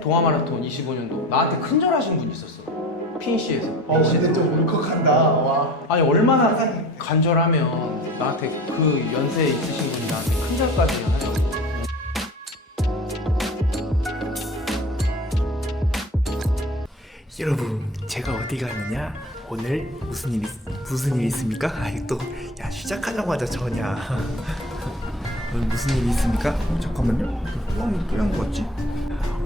동아마라톤 25년도 나한테 큰절하신 분이 있었어. 피니시에서. 근데 좀 울컥한다. 와. 아니 얼마나 간절하면 나한테 그 연세에 있으신 분이 나한테 큰절까지 하냐고. 여러분, 제가 어디 가느냐? 오늘 무슨 일이 있습니까? 야, 시작하자마자 저냐. 오늘 무슨 일이 있습니까? 잠깐만요. 또양 거지?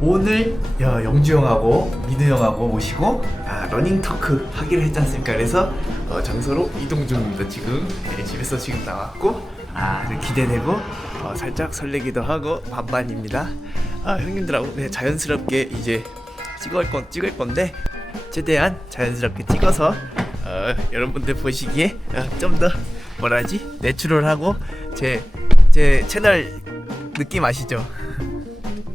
오늘 영주 형하고 민우 형하고 모시고 러닝 토크 하기로 했지 않습니까? 그래서 장소로 이동 중입니다. 지금 집에서 지금 나왔고 기대되고 살짝 설레기도 하고 반반입니다. 형님들하고 자연스럽게 이제 찍을 건데 최대한 자연스럽게 찍어서 여러분들 보시기에 좀 더 내추럴하고 제 채널 느낌 아시죠?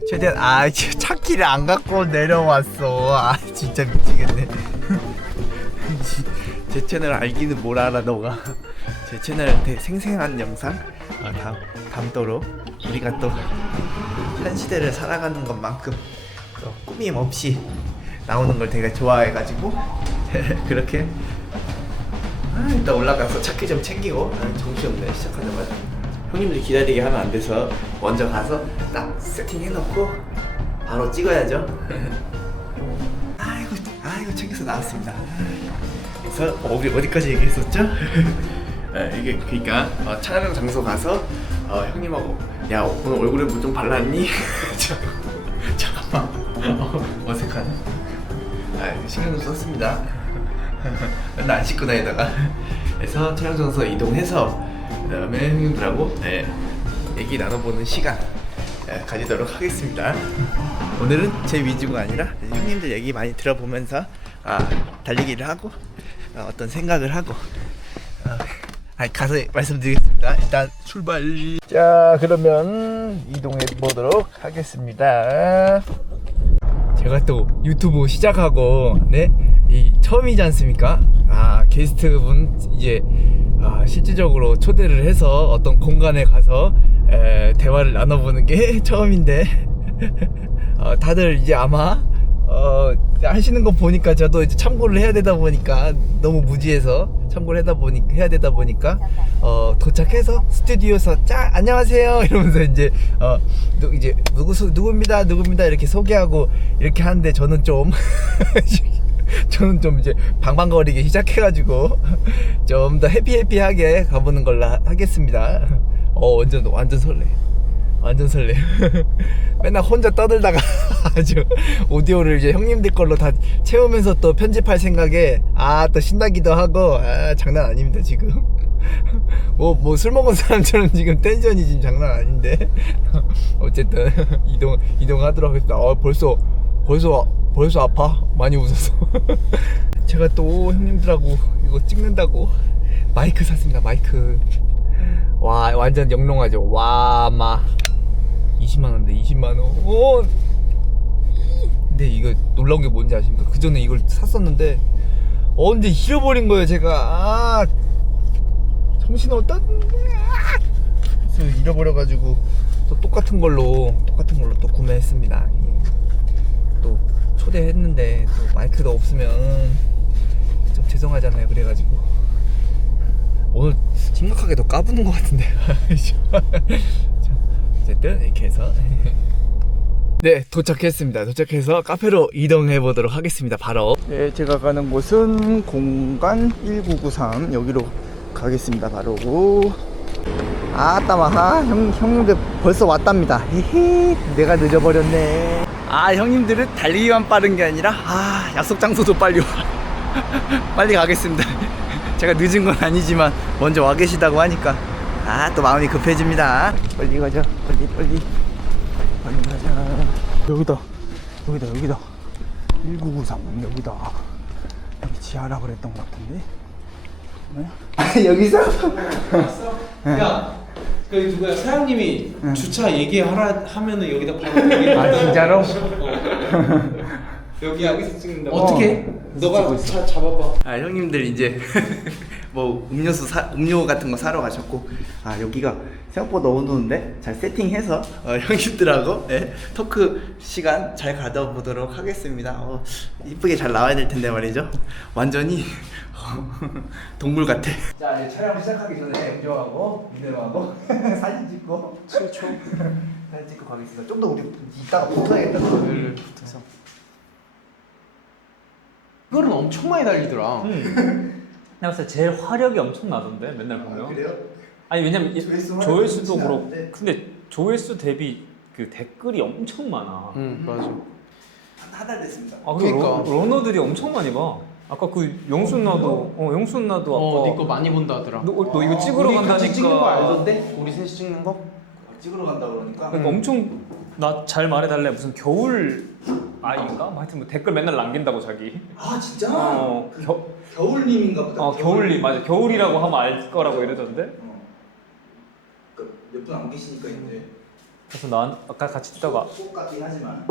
최대한 차키를 안 갖고 내려왔어. 진짜 미치겠네. 제 채널 알기는 뭘 알아 너가. 제 채널한테 생생한 영상 담도록 우리가 또 한 시대를 살아가는 것만큼 꾸밈 없이 나오는 걸 되게 좋아해가지고 그렇게 일단 올라가서 차키 좀 챙기고 정신없네 시작하자마자. 형님들 기다리게 하면 안 돼서 먼저 가서 딱 세팅해놓고 바로 찍어야죠. 아이고 챙겨서 나왔습니다. 그래서 우리 어디까지 얘기했었죠? 이게 그러니까 촬영 장소 가서 형님하고 야 오늘 얼굴에 뭐 좀 발랐니? 잠깐만 어색하네. 신경 좀 썼습니다. 맨날 안 씻고 다니다가. 그래서 촬영 장소 이동해서 그다음에 형님들하고 얘기 나눠보는 시간 가지도록 하겠습니다. 오늘은 제 위주가 아니라 형님들 얘기 많이 들어보면서 달리기를 하고 어떤 생각을 하고 가서 말씀드리겠습니다. 일단 출발. 자, 그러면 이동해 보도록 하겠습니다. 제가 또 유튜브 시작하고 이 처음이지 않습니까? 게스트분 이제 실질적으로 초대를 해서 어떤 공간에 가서 대화를 나눠보는 게 처음인데 다들 이제 아마 하시는 거 보니까 저도 이제 참고를 해야 되다 보니까 너무 무지해서 참고를 해야 되다 보니까 도착해서 스튜디오에서 안녕하세요 이러면서 이제 누구입니다 이렇게 소개하고 이렇게 하는데 저는 좀 이제 방방거리기 시작해가지고 좀 더 해피하게 가보는 걸로 하겠습니다. 완전 설레. 맨날 혼자 떠들다가 아주 오디오를 이제 형님들 걸로 다 채우면서 또 편집할 생각에 또 신나기도 하고 장난 아닙니다 지금. 뭐 술 먹은 사람처럼 지금 텐션이 지금 장난 아닌데 어쨌든 이동하도록 하겠습니다. 벌써 아파? 많이 웃어서. 제가 또 형님들하고 이거 찍는다고 마이크 샀습니다. 마이크. 와, 완전 영롱하죠. 와, 20만원인데 20만원. 근데 이거 놀라운 게 뭔지 아십니까? 그 전에 이걸 샀었는데 근데 잃어버린 거예요 제가. 정신 없다는데. 그래서 잃어버려가지고 또 똑같은 걸로 또 구매했습니다. 또 초대했는데 또 마이크가 없으면 좀 죄송하잖아요. 그래가지고 오늘 심각하게 더 까부는 것 같은데. 어쨌든 이렇게 해서 도착했습니다. 도착해서 카페로 이동해 보도록 하겠습니다. 바로 제가 가는 곳은 공간 1993 여기로 가겠습니다. 바로 형님들 벌써 왔답니다. 내가 늦어버렸네. 형님들은 달리기만 빠른 게 아니라 약속 장소도 빨리 가겠습니다. 제가 늦은 건 아니지만 먼저 와 계시다고 하니까 또 마음이 급해집니다. 빨리 가자. 빨리 가자. 여기다 1993 여기다. 여기 지하라 그랬던 것 같은데. 여기서? 야, 그 누구야? 사장님이 주차 얘기하라 하면은 여기다 바로 얘기해. 진짜로? 여기서 찍는다고? 어떻게? 너가 잡아봐. 아 형님들 이제 뭐 음료 같은 거 사러 가셨고 아 여기가 생각보다 어두운데 잘 세팅해서 형님들하고 토크 시간 잘 가져보도록 하겠습니다. 이쁘게 잘 나와야 될 텐데 말이죠. 완전히 동물 같아. 자 이제 촬영 시작하기 전에 엠조하고 민혜하고 사진 찍고 7초 사진 찍고 가겠습니다. 좀 더 우리 이따가 붙어야겠다. 붙어서. 이거는 엄청 많이 달리더라. 내가 봤을 때 제일 화력이 엄청 나던데 맨날 보면. 그래요? 아니 왜냐면 조회수 조회수도 화력이 그렇고 높지 않은데. 근데 조회수 대비 그 댓글이 엄청 많아. 맞아. 한달 됐습니다. 아 그러니까. 러너들이 엄청 많이 봐. 아까 그 영순 나도 영순 나도 아까 니거 많이 본다 하더라. 너 이거 찍으러 우리 간다니까. 같이 찍는 거 알던데? 우리 셋이 찍는 거? 찍으러 간다 그러니까. 그러니까 엄청 나 잘 말해달래 무슨 겨울 아이인가? 뭐 하여튼 뭐 댓글 맨날 남긴다고 자기. 아 진짜? 겨울님인가 보다. 겨울님 맞아. 겨울이라고 하면 알 거라고 이러던데. 몇 분 안 계시니까 이제 그래서 난 아까 같이 뛰다가 꼭 같긴 하지만.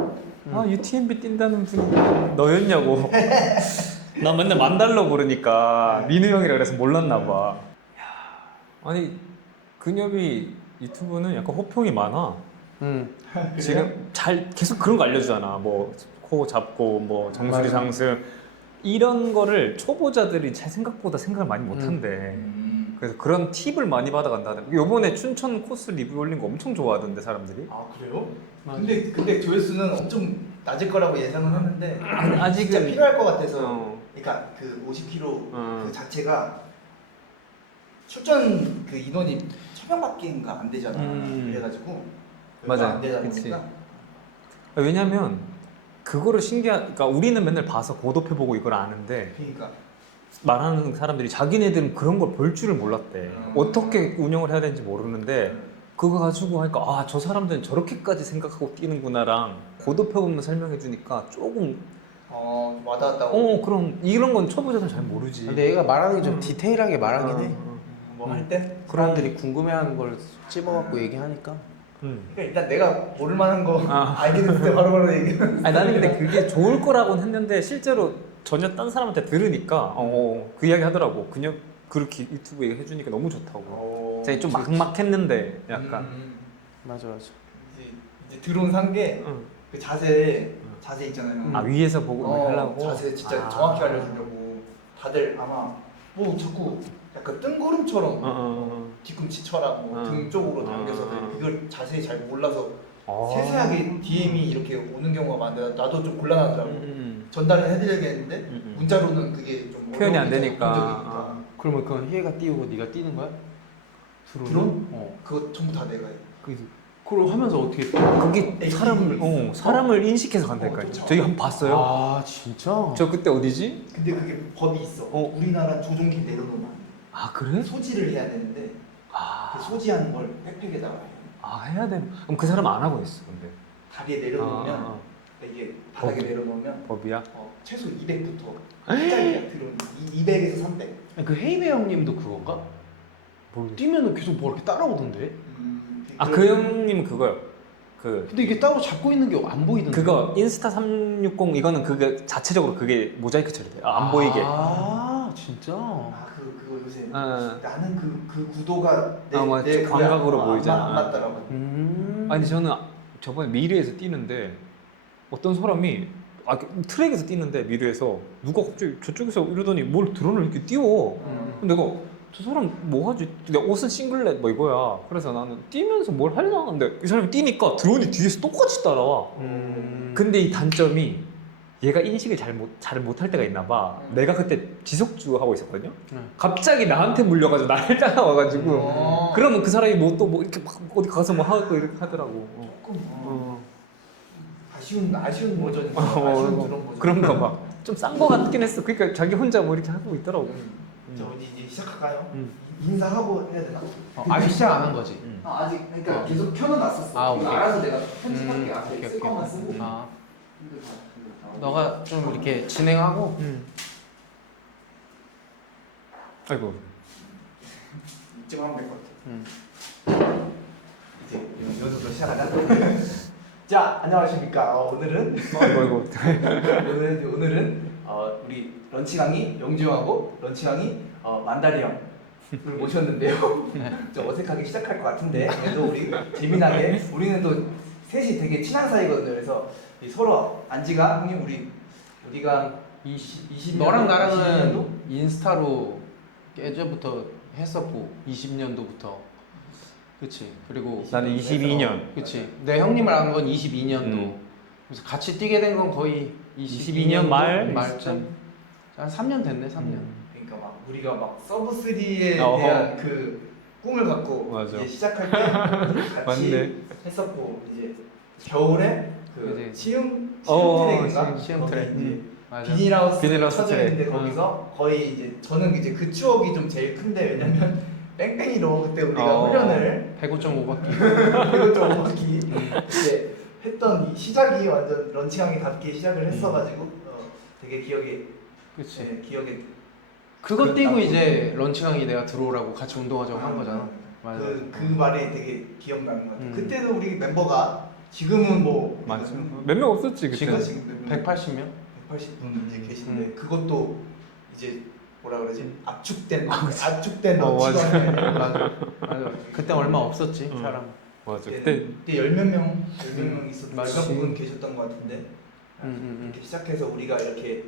아 UTMB 뛴다는 분이 너였냐고. 나 맨날 만달러 부르니까 민우 형이라 그래서 몰랐나 봐. 아니 근엽이 유튜브는 약간 호평이 많아. 지금 잘 계속 그런 거 알려주잖아. 뭐 코 잡고 뭐 정수리 상승 이런 거를 초보자들이 제 생각보다 생각을 많이 못한대. 그래서 그런 팁을 많이 받아간다는. 요번에 춘천 코스 리뷰 올린 거 엄청 좋아하던데 사람들이. 아 그래요? 맞아. 근데 조회수는 엄청 낮을 거라고 예상은 하는데 아직은 진짜 필요할 것 같아서. 어. 그러니까 그 50km 어. 그 자체가 출전 그 인원이 1000명밖에인가 안 되잖아. 그래가지고 맞아. 안 되다 그치. 보니까. 왜냐면 그거를 그러니까 우리는 맨날 봐서 고도표보고 이걸 아는데 그러니까 말하는 사람들이 자기네들은 그런 걸 볼 줄을 몰랐대. 어떻게 운영을 해야 되는지 모르는데 그거 가지고 하니까 아 저 사람들은 저렇게까지 생각하고 뛰는구나랑 고도표 보면 설명해 주니까 조금 와닿았다고. 그럼 이런 건 초보자들은 잘 모르지. 근데 얘가 말하는 게 좀 디테일하게 말하긴 해. 뭐 할 때? 사람들이 궁금해하는 걸 찝어갖고 얘기하니까. 그러니까 일단 내가 모를 만한 거 아. 알게 됐을 때 바로바로 얘기해. 아니 나는 근데 그게 좋을 거라고는 했는데 실제로 전혀 딴 사람한테 들으니까 그 이야기 하더라고. 그냥 그렇게 유튜브 얘기 해주니까 너무 좋다고. 제가 좀 막막했는데 약간. 맞아. 이제 드론 산 게 그 자세 있잖아요. 아 위에서 보고 하려고. 자세 진짜 정확히 알려주려고 다들 아마 뭐 자꾸 약간 뜬구름처럼 뒤꿈치 쳐라 등 쪽으로 당겨서 그걸 자세히 잘 몰라서 세세하게 DM이 이렇게 오는 경우가 많은데 나도 좀 곤란하더라고. 전달은 해드려야겠는데 문자로는 그게 좀 표현이 안 어려운 적이 되니까. 있다. 그러면 그건 희애가 띄우고 네가 뛰는 거야? 드론? 어. 그거 전부 다 내가 해. 그걸 하면서 어떻게 뛰어? 그게 사람을 인식해서 간다니까요. 저희 한번 봤어요. 아 진짜? 저 그때 어디지? 근데 그게 법이 있어. 우리나라 조종기 내려놓으면 안 돼. 아 그래? 소지를 해야 되는데 그 소지하는 걸 백팩에다가 해. 해야 돼. 그럼 그 사람 안 하고 있어 근데. 다리에 내려놓으면 이게 바닥에 내려놓으면 법이야? 최소 200부터 짜리야 드론 200에서 300. 그 헤이베 형님도 그건가? 모르겠어. 뛰면은 계속 뭐 이렇게 따라오던데? 그 형님은 그거요. 근데 이게 따로 잡고 있는 게 안 보이던데? 그거 인스타 360 이거는 그게 자체적으로 그게 모자이크 처리돼. 안 보이게. 아 진짜? 그거 요새 어. 나는 그 구도가 내 광각으로 보이잖아. 안 맞더라고. 아니 근데 저는 저번에 미르에서 뛰는데 어떤 사람이 트랙에서 뛰는데 미르에서 누가 갑자기 저쪽에서 이러더니 뭘 드론을 이렇게 띄워. 근데 내가 저 사람 뭐 하지? 내가 옷은 싱글렛 뭐 이거야. 그래서 나는 뛰면서 뭘 하려나 하는데 이 사람이 뛰니까 드론이 뒤에서 똑같이 따라와. 근데 이 단점이 얘가 인식을 잘 못할 때가 있나 봐. 내가 그때 지속주 하고 있었거든요. 갑자기 나한테 물려가지고 나를 따라와가지고 그러면 그 사람이 뭐 이렇게 막 어디 가서 뭐 하고 이렇게 하더라고. 조금 아쉬운 버전이고 아쉬운 드론 버전. 그런가 봐. 좀 싼 거 같긴 했어. 그러니까 자기 혼자 뭐 이렇게 하고 있더라고. 자 이제 시작할까요? 인사하고 해야 되나? 아직 시작 안 한 거지? 아직 그러니까 계속 켜놔놨었어. 오케이. 알아서 내가 편집할게. 앞에 오케이, 쓸 것만 오케이. 쓰고. 너가 좀 이렇게 진행하고 아이고. 이쯤 하면 될 것 같아. 이제 여기서부터 시작하자. 자, 안녕하십니까. 오늘은 아이고. 오늘은 우리 런치 강의 영지형하고 런치 강의 만다리 형을 모셨는데요. 좀 어색하게 시작할 것 같은데 그래도 우리 재미나게 우리는 또 셋이 되게 친한 사이거든요. 그래서 서로 안지가 형님 우리가 20년 너랑 나랑은 인스타로 예전부터 했었고 20년도부터 그치. 그리고 나는 22년. 그치. 내 형님을 안 건 22년도. 그래서 같이 뛰게 된 건 거의 22년 말? 말쯤. 한 3년 됐네, 3년. 그러니까 막 우리가 막 서브 3에 어허. 대한 그 꿈을 갖고 맞아. 이제 시작할 때 같이 맞네. 했었고 이제 겨울에 그 그지. 시흥 어, 트랙인가 시흥 거기 트랙. 이제 맞아. 비닐하우스 비닐하우스 쳐져 트랙. 있는데 거기서 거의 이제 저는 이제 그 추억이 좀 제일 큰데 왜냐면 뺑뺑이로 그때 우리가 훈련을 105.5바퀴. 그리고 좀 오바키 이제 했던 이 시작이 완전 런칭하게 시작을 했어가지고 되게 그치. 네, 기억에 그거 그 뛰고 나쁜- 이제 런칭하기 내가 들어오라고 같이 운동하자고 한 거잖아. 맞아. 그 말이 되게 기억나는 것 같아요. 음. 그때도 우리 멤버가 지금은 뭐 맞아. 몇 명 없었지 지금 그때. 지금 몇 명? 180명? 180분 이제 계신데 음. 그것도 이제 뭐라 그러지 압축된 어, 런치가 맞아. 맞아. 그때 얼마 없었지, 응. 사람. 맞아. 그때 그때 열몇 명 있었던 맞아. 분 계셨던 것 같은데 이렇게 시작해서 우리가 이렇게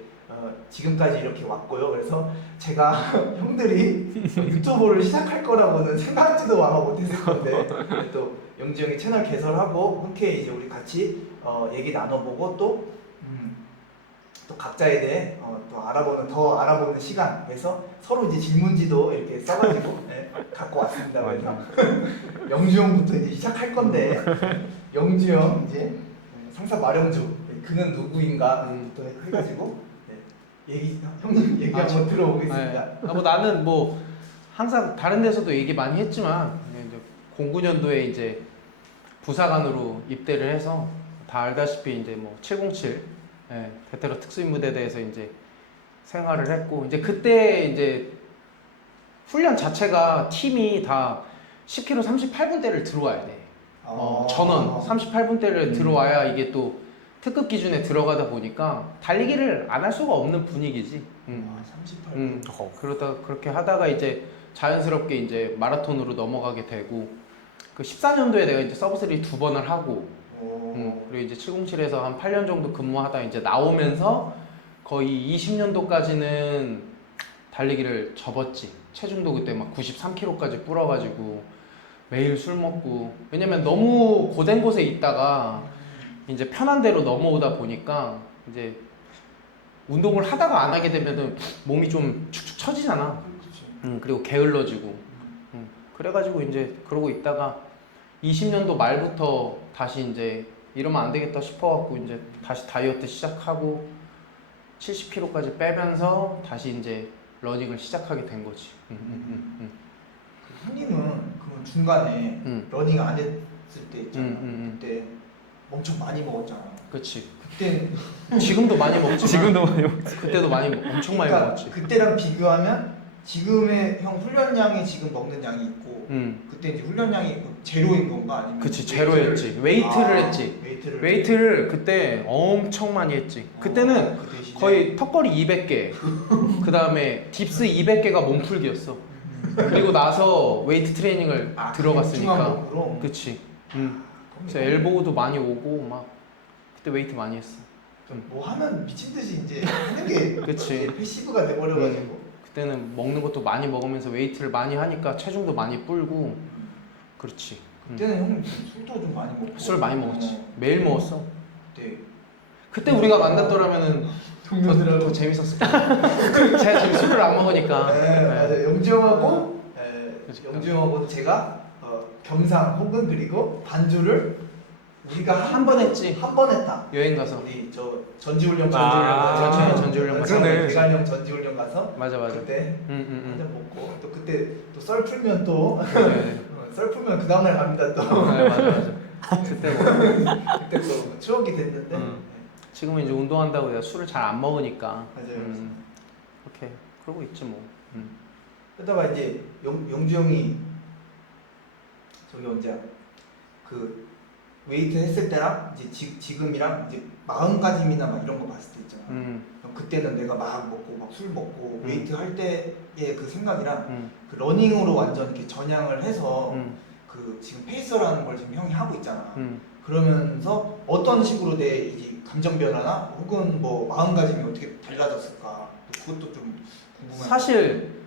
지금까지 이렇게 왔고요. 그래서 제가 형들이 유튜브를 시작할 거라고는 생각지도 아마 못했을 건데 또 영지 형이 채널 개설하고 흔쾌히 이제 우리 같이 얘기 나눠보고 또 각자에 대해 또 더 알아보는 시간에서 서로 이제 질문지도 이렇게 써가지고 네, 갖고 왔습니다. 그래서 영주 형부터 이제 시작할 건데 영주 형 이제 상사 마령주 그는 누구인가부터 해가지고 형님 얘기 한번 들어보겠습니다. 뭐 나는 뭐 항상 다른 데서도 얘기 많이 했지만 이제 09년도에 이제 부사관으로 입대를 해서 다 알다시피 이제 뭐 707 베테랑 특수임무대대에서 이제 생활을 했고 이제 그때 이제 훈련 자체가 팀이 다 10km 38분대를 들어와야 돼. 전원 38분대를 들어와야 이게 또 특급 기준에 들어가다 보니까 달리기를 안 할 수가 없는 분위기지. 38분. 그러다 그렇게 하다가 이제 자연스럽게 이제 마라톤으로 넘어가게 되고 그 14년도에 내가 이제 서브3 두 번을 하고 그리고 이제 707에서 한 8년 정도 근무하다 이제 나오면서 거의 20년도까지는 달리기를 접었지. 체중도 그때 막 93kg까지 불어가지고 매일 술 먹고 왜냐면 너무 고된 곳에 있다가 이제 편한 데로 넘어오다 보니까 이제 운동을 하다가 안 하게 되면은 몸이 좀 축축 처지잖아. 그리고 게을러지고. 그래가지고 이제 그러고 있다가 20년도 말부터 다시 이제 이러면 안 되겠다 싶어갖고 이제 다시 다이어트 시작하고 70kg까지 빼면서 다시 이제 러닝을 시작하게 된 거지. 형님은 그 중간에 러닝 안 했을 때 있잖아. 그때 엄청 많이 먹었잖아. 그렇지. 그때 지금도 많이 먹지만 지금도 많이 먹지. 그때도 엄청 많이 그러니까 먹었지. 그때랑 비교하면 지금의 형 훈련량이 지금 먹는 양이 있고 그때 이제 훈련량이 제로인 건가 아니면 그치 제로였지. 웨이트를 했지. 웨이트를 그때 엄청 많이 했지. 그때는 그 대신에 거의 턱걸이 200개, 그 다음에 딥스 200개가 몸풀기였어. 그리고 나서 웨이트 트레이닝을 들어갔으니까. 몸으로? 그치. 그래서 엘보우도 많이 오고 막 그때 웨이트 많이 했어. 뭐 하면 미친 듯이 이제 하는 게 그치. 이제 패시브가 돼버려가지고. 그때는 먹는 것도 많이 먹으면서 웨이트를 많이 하니까 체중도 많이 불고. 그렇지. 그때는 형 술도 좀 많이 먹고. 술 많이 먹었지. 매일 먹었어. 그때 우리가 만났더라면은 동료들하고 더 재밌었을 거야. 제가 지금 술을 안 먹으니까. 네, 맞아요. 영주 형하고 그치. 영주 형하고 제가 겸상 혹은 그리고 반주를 우리가 한 번 했지. 한 번 했다. 여행 가서. 우리 저 전지훈련 전지훈련 가서. 그러네. 대관형 전지훈련 가서 맞아. 그때 응. 한잔 먹고 또 그때 또 썰 풀면 또 네. 썰 풀면 그 다음날 갑니다 또. 맞아. 그때 뭐. 그때 또 추억이 됐는데. 지금은 이제 운동한다고 내가 술을 잘 안 먹으니까. 맞아요. 그렇게 그러고 있지 뭐. 그러다가 이제 영주 형이 저기 언제야 그 웨이트 했을 때랑 이제 지금이랑 이제 마음가짐이나 막 이런 거 봤을 때 있잖아. 그럼 그때는 내가 막 먹고 막 술 먹고 웨이트 할 때의 그 생각이랑 그 러닝으로 완전 이렇게 전향을 해서 그 지금 페이서라는 걸 지금 형이 하고 있잖아. 그러면서 어떤 식으로 내 이제 감정 변화나 혹은 뭐 마음가짐이 어떻게 달라졌을까? 그것도 좀 궁금해. 사실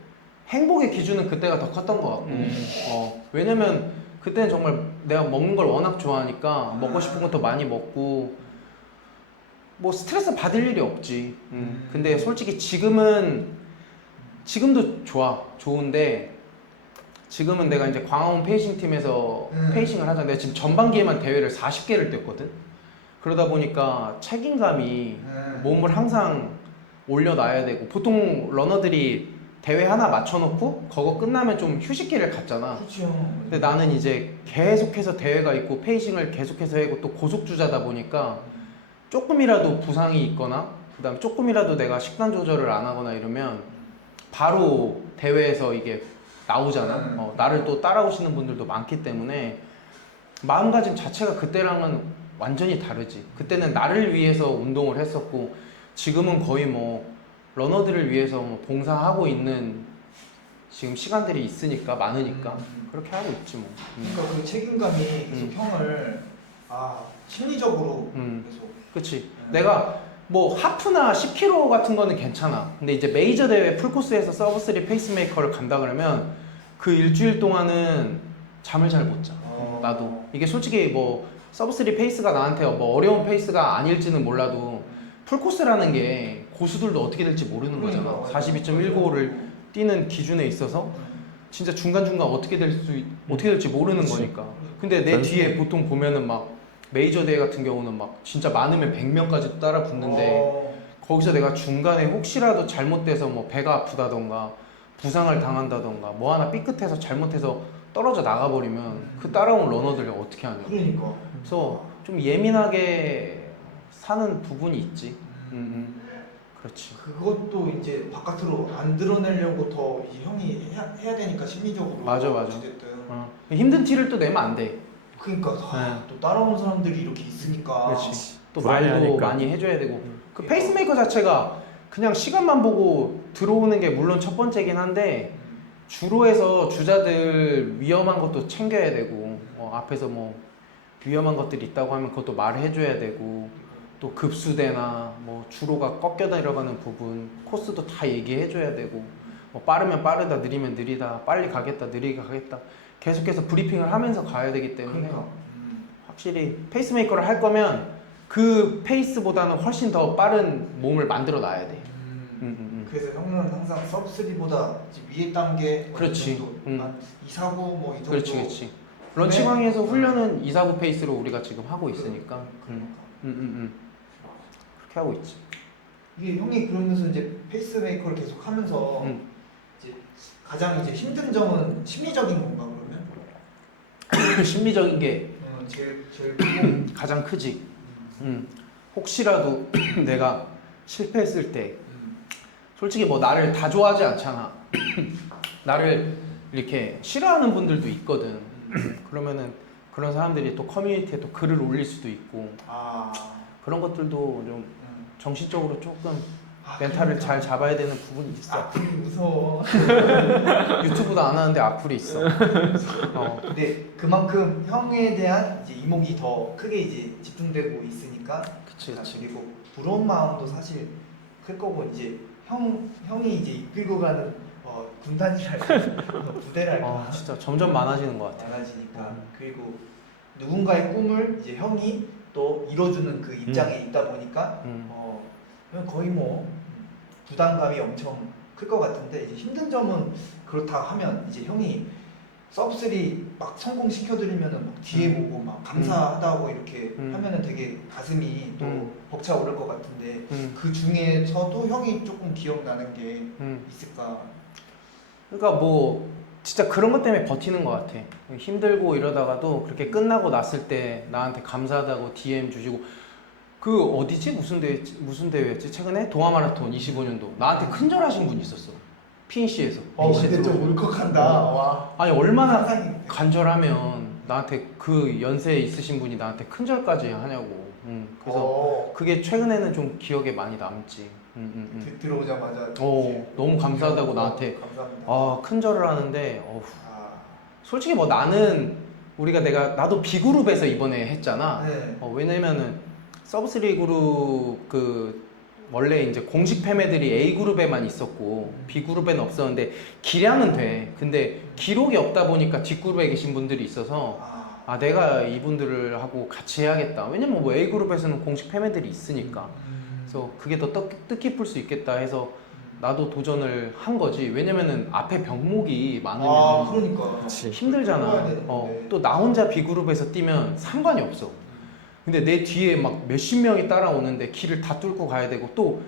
행복의 기준은 그때가 더 컸던 것 같고 왜냐면 그때는 정말 내가 먹는 걸 워낙 좋아하니까 먹고 싶은 것도 많이 먹고 뭐 스트레스 받을 일이 없지. 근데 솔직히 지금도 좋은데 지금은 내가 이제 광화문 페이싱 팀에서 페이싱을 하잖아. 내가 지금 전반기에만 대회를 40개를 뛰었거든. 그러다 보니까 책임감이 몸을 항상 올려놔야 되고 보통 러너들이 대회 하나 맞춰놓고 그거 끝나면 좀 휴식기를 갖잖아. 그렇죠. 근데 나는 이제 계속해서 대회가 있고 페이싱을 계속해서 하고 또 고속주자다 보니까 조금이라도 부상이 있거나 그다음 조금이라도 내가 식단 조절을 안 하거나 이러면 바로 대회에서 이게 나오잖아. 나를 또 따라오시는 분들도 많기 때문에 마음가짐 자체가 그때랑은 완전히 다르지. 그때는 나를 위해서 운동을 했었고 지금은 거의 뭐 러너들을 위해서 뭐 봉사하고 있는 지금 시간들이 있으니까 많으니까 그렇게 하고 있지 뭐. 그러니까 그 책임감이 계속 형을 심리적으로 계속. 그치. 내가 뭐 하프나 10km 같은 거는 괜찮아. 근데 이제 메이저 대회 풀코스에서 서브3 페이스메이커를 간다 그러면 그 일주일 동안은 잠을 잘 못 자. 나도. 이게 솔직히 뭐 서브3 페이스가 나한테 뭐 어려운 페이스가 아닐지는 몰라도 풀코스라는 게 고수들도 어떻게 될지 모르는 거잖아. 42.195를 뛰는 기준에 있어서 진짜 중간중간 어떻게 될지 모르는 거니까. 근데 내 뒤에 보통 보면은 막 메이저 대회 같은 경우는 막 진짜 많으면 100명까지 따라 붙는데 거기서 내가 중간에 혹시라도 잘못돼서 뭐 배가 아프다던가 부상을 당한다던가 뭐 하나 삐끗해서 잘못해서 떨어져 나가버리면 그 따라온 러너들이 어떻게 하냐. 그러니까. 그래서 좀 예민하게 사는 부분이 있지. 그렇지. 그것도 이제 바깥으로 안 드러내려고 더 이제 형이 해야 되니까 심리적으로. 맞아. 어찌됐든. 힘든 티를 또 내면 안 돼. 그러니까 또 따라오는 사람들이 이렇게 있으니까. 그렇지. 또 말도 불안해하니까. 많이 해줘야 되고. 그 페이스메이커 자체가 그냥 시간만 보고 들어오는 게 물론 첫 번째긴 한데 주로 해서 주자들 위험한 것도 챙겨야 되고 앞에서 뭐 위험한 것들이 있다고 하면 그것도 말해줘야 되고 또 급수대나 뭐 주로가 꺾여 내려가는 부분 코스도 다 얘기해줘야 되고 뭐 빠르면 빠르다 느리면 느리다 빨리 가겠다 느리게 가겠다 계속해서 브리핑을 하면서 가야 되기 때문에 그러니까. 확실히 페이스메이커를 할 거면 그 페이스보다는 훨씬 더 빠른 몸을 만들어 놔야 돼. 그래서 형은 항상 서브3보다 위에 단계 그렇지. 한 2, 4, 9 뭐 이 정도. 그렇지. 런칭왕에서 훈련은 2, 4, 9 페이스로 우리가 지금 하고 있으니까. 그렇게 하고 있지. 이게 형이 그러면서 이제 페이스메이커를 계속 하면서 이제 가장 이제 힘든 점은 심리적인 건가 그러면? 심리적인 게 제일 크고 가장 크지. 혹시라도 내가 실패했을 때 솔직히 뭐 나를 다 좋아하지 않잖아. 나를 이렇게 싫어하는 분들도 있거든. 그러면은 그런 사람들이 또 커뮤니티에 또 글을 올릴 수도 있고 그런 것들도 좀 정신적으로 조금 멘탈을 잘 잡아야 되는 부분이 있어. 악플이 무서워. 유튜브도 안 하는데 악플이 있어. 근데 그만큼 형에 대한 이제 이목이 더 크게 이제 집중되고 있으니까. 그치. 그리고 부러운 마음도 사실 클 거고 이제 형이 이제 이끌고 가는 군단이랄까 부대랄까 진짜 점점 많아지는 것 같아. 많아지니까 그리고 누군가의 꿈을 이제 형이 또 이뤄주는 그 입장에 있다 보니까 거의 뭐 부담감이 엄청 클 것 같은데 이제 힘든 점은 그렇다 하면 이제 형이 서브3 막 성공시켜드리면은 막 뒤에 보고 막 감사하다고 이렇게 하면은 되게 가슴이 또 벅차오를 것 같은데 그 중에서도 형이 조금 기억나는 게 있을까? 그러니까 뭐 진짜 그런 것 때문에 버티는 것 같아. 힘들고 이러다가도 그렇게 끝나고 났을 때 나한테 감사하다고 DM 주시고 그 어디지? 무슨 대회였지? 최근에 동아마라톤 25년도 나한테 큰절하신 분이 있었어. PNC에서. 근데 좀 울컥한다. 와. 아니 얼마나 상상이 간절하면 나한테 그 연세에 있으신 분이 나한테 큰절까지 하냐고. 그래서 어, 그게 최근에는 좀 기억에 많이 남지. 들어오자마자 너무 감사하다고 나한테 감사합니다. 큰절을 하는데 아, 솔직히 뭐 나도 B그룹에서 이번에 했잖아. 네. 왜냐면은 서브3 그룹 원래 이제 공식 패매들이 A그룹에만 있었고 B그룹에는 없었는데 기량은 돼. 근데 기록이 없다 보니까 D그룹에 계신 분들이 있어서 내가 이분들을 하고 같이 해야겠다. 왜냐면 뭐 A그룹에서는 공식 패매들이 있으니까. 그래서 그게 더 뜻깊을 수 있겠다 해서 나도 도전을 한 거지. 왜냐면은 앞에 병목이 많으면 그러니까 힘들잖아. 해야 되는 건데. 또 나 혼자 B그룹에서 뛰면 상관이 없어. 근데 내 뒤에 막 몇십 명이 따라오는데 길을 다 뚫고 가야 되고 또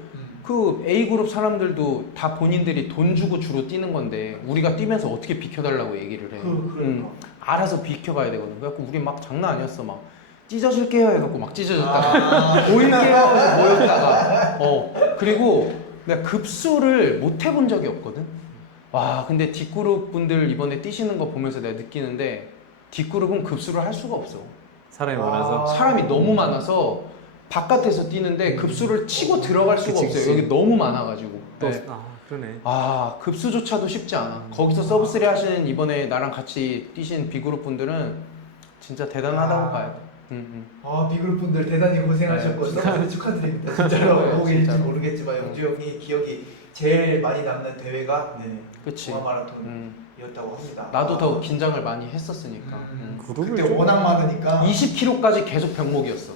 그 A그룹 사람들도 다 본인들이 돈 주고 주로 뛰는 건데 우리가 뛰면서 어떻게 비켜달라고 얘기를 해. 그러니까. 알아서 비켜가야 되거든. 그래갖고 우리 막 장난 아니었어. 막 찢어질게요 해갖고 막 찢어졌다가 모일게요 해서 모였다가 그리고 내가 급수를 못 해본 적이 없거든. 와 근데 D그룹 분들 이번에 뛰시는 거 보면서 내가 느끼는데 D그룹은 급수를 할 수가 없어. 사람이 많아서. 사람이 너무 많아서 바깥에서 뛰는데 급수를 치고 들어갈 수가 그치, 없어요. 그치. 여기 너무 많아가지고. 또 네. 그러네. 급수조차도 쉽지 않아. 거기서 서브3 하시는 이번에 나랑 같이 뛰신 B그룹 분들은 진짜 대단하다고 봐야 돼. B그룹 분들 대단히 고생하셨고 서브 축하드립니다. 진짜로 네, 보고 계실지 진짜로. 모르겠지만 영주 형이 기억이 제일 많이 남는 대회가 그치. 동아 마라톤이었다고 합니다. 나도 더 긴장을 많이 했었으니까. 그룹을 그때 좀- 워낙 많으니까 20km까지 계속 병목이었어.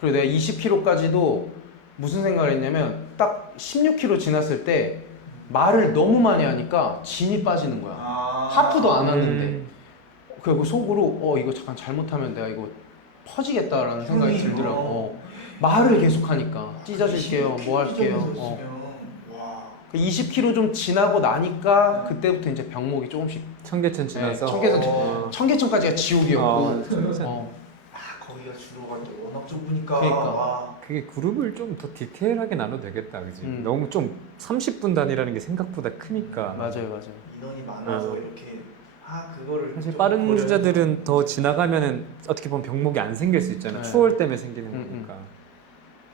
그리고 내가 20km까지도 무슨 생각을 했냐면 딱 16km 지났을 때 말을 너무 많이 하니까 진이 빠지는 거야. 하프도 안 하는데. 그리고 속으로 이거 잠깐 잘못하면 내가 이거 퍼지겠다라는 생각이 들더라고. 말을 계속 하니까 찢어질게요, 뭐 할게요. 와. 20km 좀 지나고 나니까 그때부터 이제 병목이 조금씩 청계천 지나서. 청계천까지가 지옥이었고. 청계천. 거기가 주로가 또 워낙 좁으니까. 그러니까. 그게 그룹을 좀 더 디테일하게 나눠도 되겠다, 그지? 너무 좀 30분 단위라는 게 생각보다 크니까. 맞아요. 인원이 많아서 이렇게 그거를 사실 좀 빠른 고려해서- 주자들은 더 지나가면은 어떻게 보면 병목이 안 생길 수 있잖아. 네. 추월 때문에 생기는 거니까.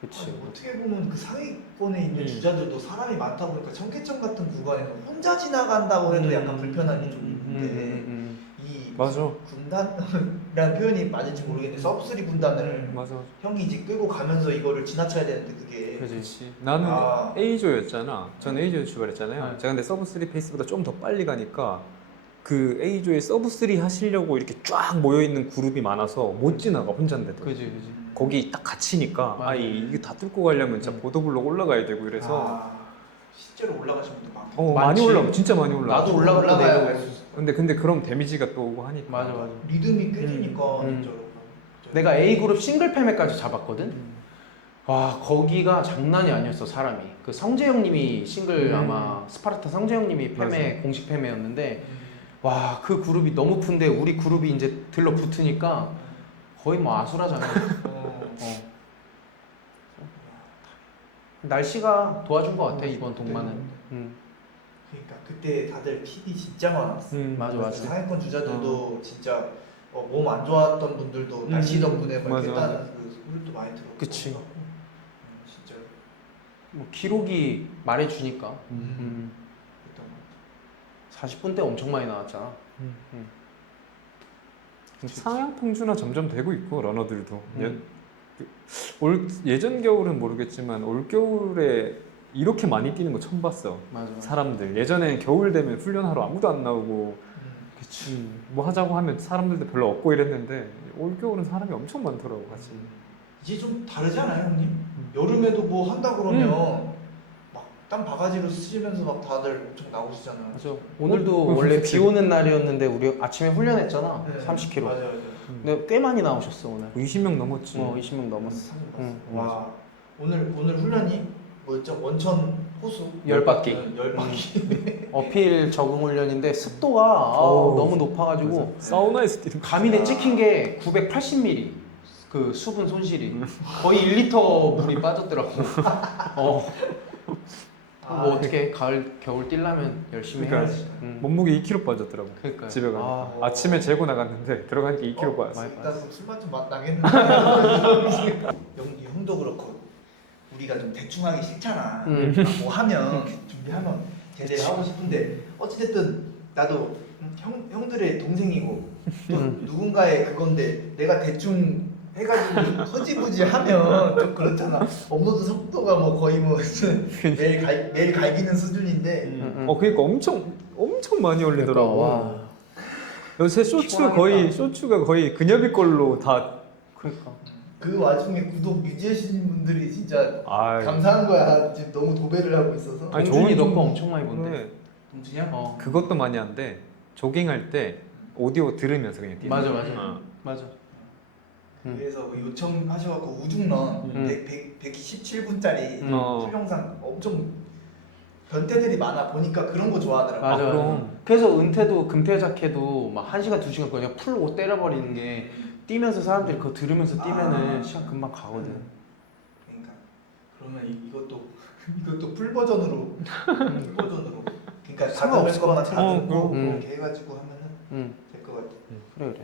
그치. 어떻게 보면 그 상위권에 있는 음. 주자들도 사람이 많다 보니까 청계천 같은 구간에는 혼자 지나간다고 해도 약간 불편함이 좀 있는데 이 맞아. 군단이라는 표현이 맞을지 모르겠는데 서브3 군단을 맞아. 형이 이제 끌고 가면서 이거를 지나쳐야 되는데 그게 그치. 나는 아. A조였잖아. 전 A조 출발했잖아요. 네. 제가 근데 서브3 페이스보다 좀 더 빨리 가니까 그 A조에 서브3 하시려고 이렇게 쫙 모여있는 그룹이 많아서 못 지나가, 혼자인데도. 그치. 거기 딱 갇히니까 맞아. 이게 다 뚫고 가려면 진짜 보도블록 올라가야 되고 이래서 실제로 올라가신 분도 많고 많이 많지. 올라가, 진짜 많이 올라가. 나도 올라갔다 올라가야 내려오고. 갈 수 있어. 근데 그럼 데미지가 또 오고 하니까. 맞아. 리듬이 꿰지니까 음. 진짜로. 내가 A그룹 싱글 패매까지 잡았거든. 와 거기가 장난이 아니었어 사람이. 그 성재형님이 싱글 아마 스파르타 성재형님이 패매 공식 패매였는데 와 그 그룹이 너무 푼데 우리 그룹이 이제 들러 붙으니까 거의 뭐 아수라장이야. 날씨가 도와준 것 같아 이번 동마는. 그러니까 그때 다들 팁이 진짜 많았어. 맞아. 상위권 주자들도 진짜 몸 안 좋았던 분들도 날씨 덕분에 막 맞아, 했다는 그 소리도 많이 들었고. 그치. 진짜 뭐 기록이 말해주니까. 그랬던 것 40분대 엄청 많이 나왔잖아. 상향 평준화 점점 되고 있고 러너들도 음. 예전 겨울은 모르겠지만 올 겨울에 이렇게 많이 뛰는 거 처음 봤어. 맞아. 사람들 예전에 겨울 되면 훈련하러 아무도 안 나오고 그치. 뭐 하자고 하면 사람들도 별로 없고 이랬는데 올 겨울은 사람이 엄청 많더라고 같이. 이제 좀 다르지 않아요, 형님? 여름에도 뭐 한다 그러면 막 땀 바가지로 쓰시면서 막 다들 엄청 나오시잖아요. 맞아. 오늘도 원래 비 오는 날이었는데 우리 아침에 훈련했잖아. 30km. 맞아요. 근데 꽤 많이 나오셨어 오늘. 20명 넘었지. 20명 넘었어. 와, 오늘 훈련이 뭐였죠? 원천 호수 10바퀴. 10바퀴. 어필 적응 훈련인데 습도가 너무 높아가지고 사우나에서 뛰는 거. 가민에 찍힌 게 980ml. 그 수분 손실이 거의 1리터 물이 빠졌더라고. 뭐 어떻게 가을 겨울 뛰려면 열심히 그러니까 해야지. 몸무게 2kg 빠졌더라고. 그러니까 집에 가서 아, 아침에 재고 나갔는데 들어가니까 2kg 빠졌어. 많이 일단 술맛 좀 나겠는데. 형도 그렇고 우리가 좀 대충 하기 싫잖아. 뭐 하면 준비하면 제대로 하고 싶은데 어찌됐든 나도 형들의 동생이고 또 누군가의 그건데 내가 대충 해가지고 허지부지 하면 좀 그렇잖아. 업로드 속도가 뭐 거의 뭐 매일 갈기는 수준인데 그러니까 엄청 많이 올리더라고. 와. 요새 쇼츠가 거의 그녀비 걸로 다. 그러니까 그 와중에 구독 유지하시는 분들이 진짜 아, 감사한 거야. 지금 너무 도배를 하고 있어서. 아니, 동준이 좋은- 너거 엄청 많이 본대. 그래. 동준이야? 그것도 많이 한데 조깅할 때 오디오 들으면서 그냥 뛰는. 맞아 거야. 맞아 어. 맞아. 그래서 그 요청하셔갖고 우중런 117분짜리 풀영상 엄청 변태들이 많아 보니까 그런 거 좋아하더라고. 맞아. 그럼. 그래서 은퇴도 금퇴자케도 막 1시간 2시간 그냥 풀로 때려버리는 게 뛰면서 사람들이 그거 들으면서 뛰면은 시간 금방 가거든. 그러니까 그러면 이것도 풀 버전으로 그러니까 상관없을 것 것만 같아. 다 듣고 그럼. 그렇게 해가지고 하면은 될 것 같아. 그래.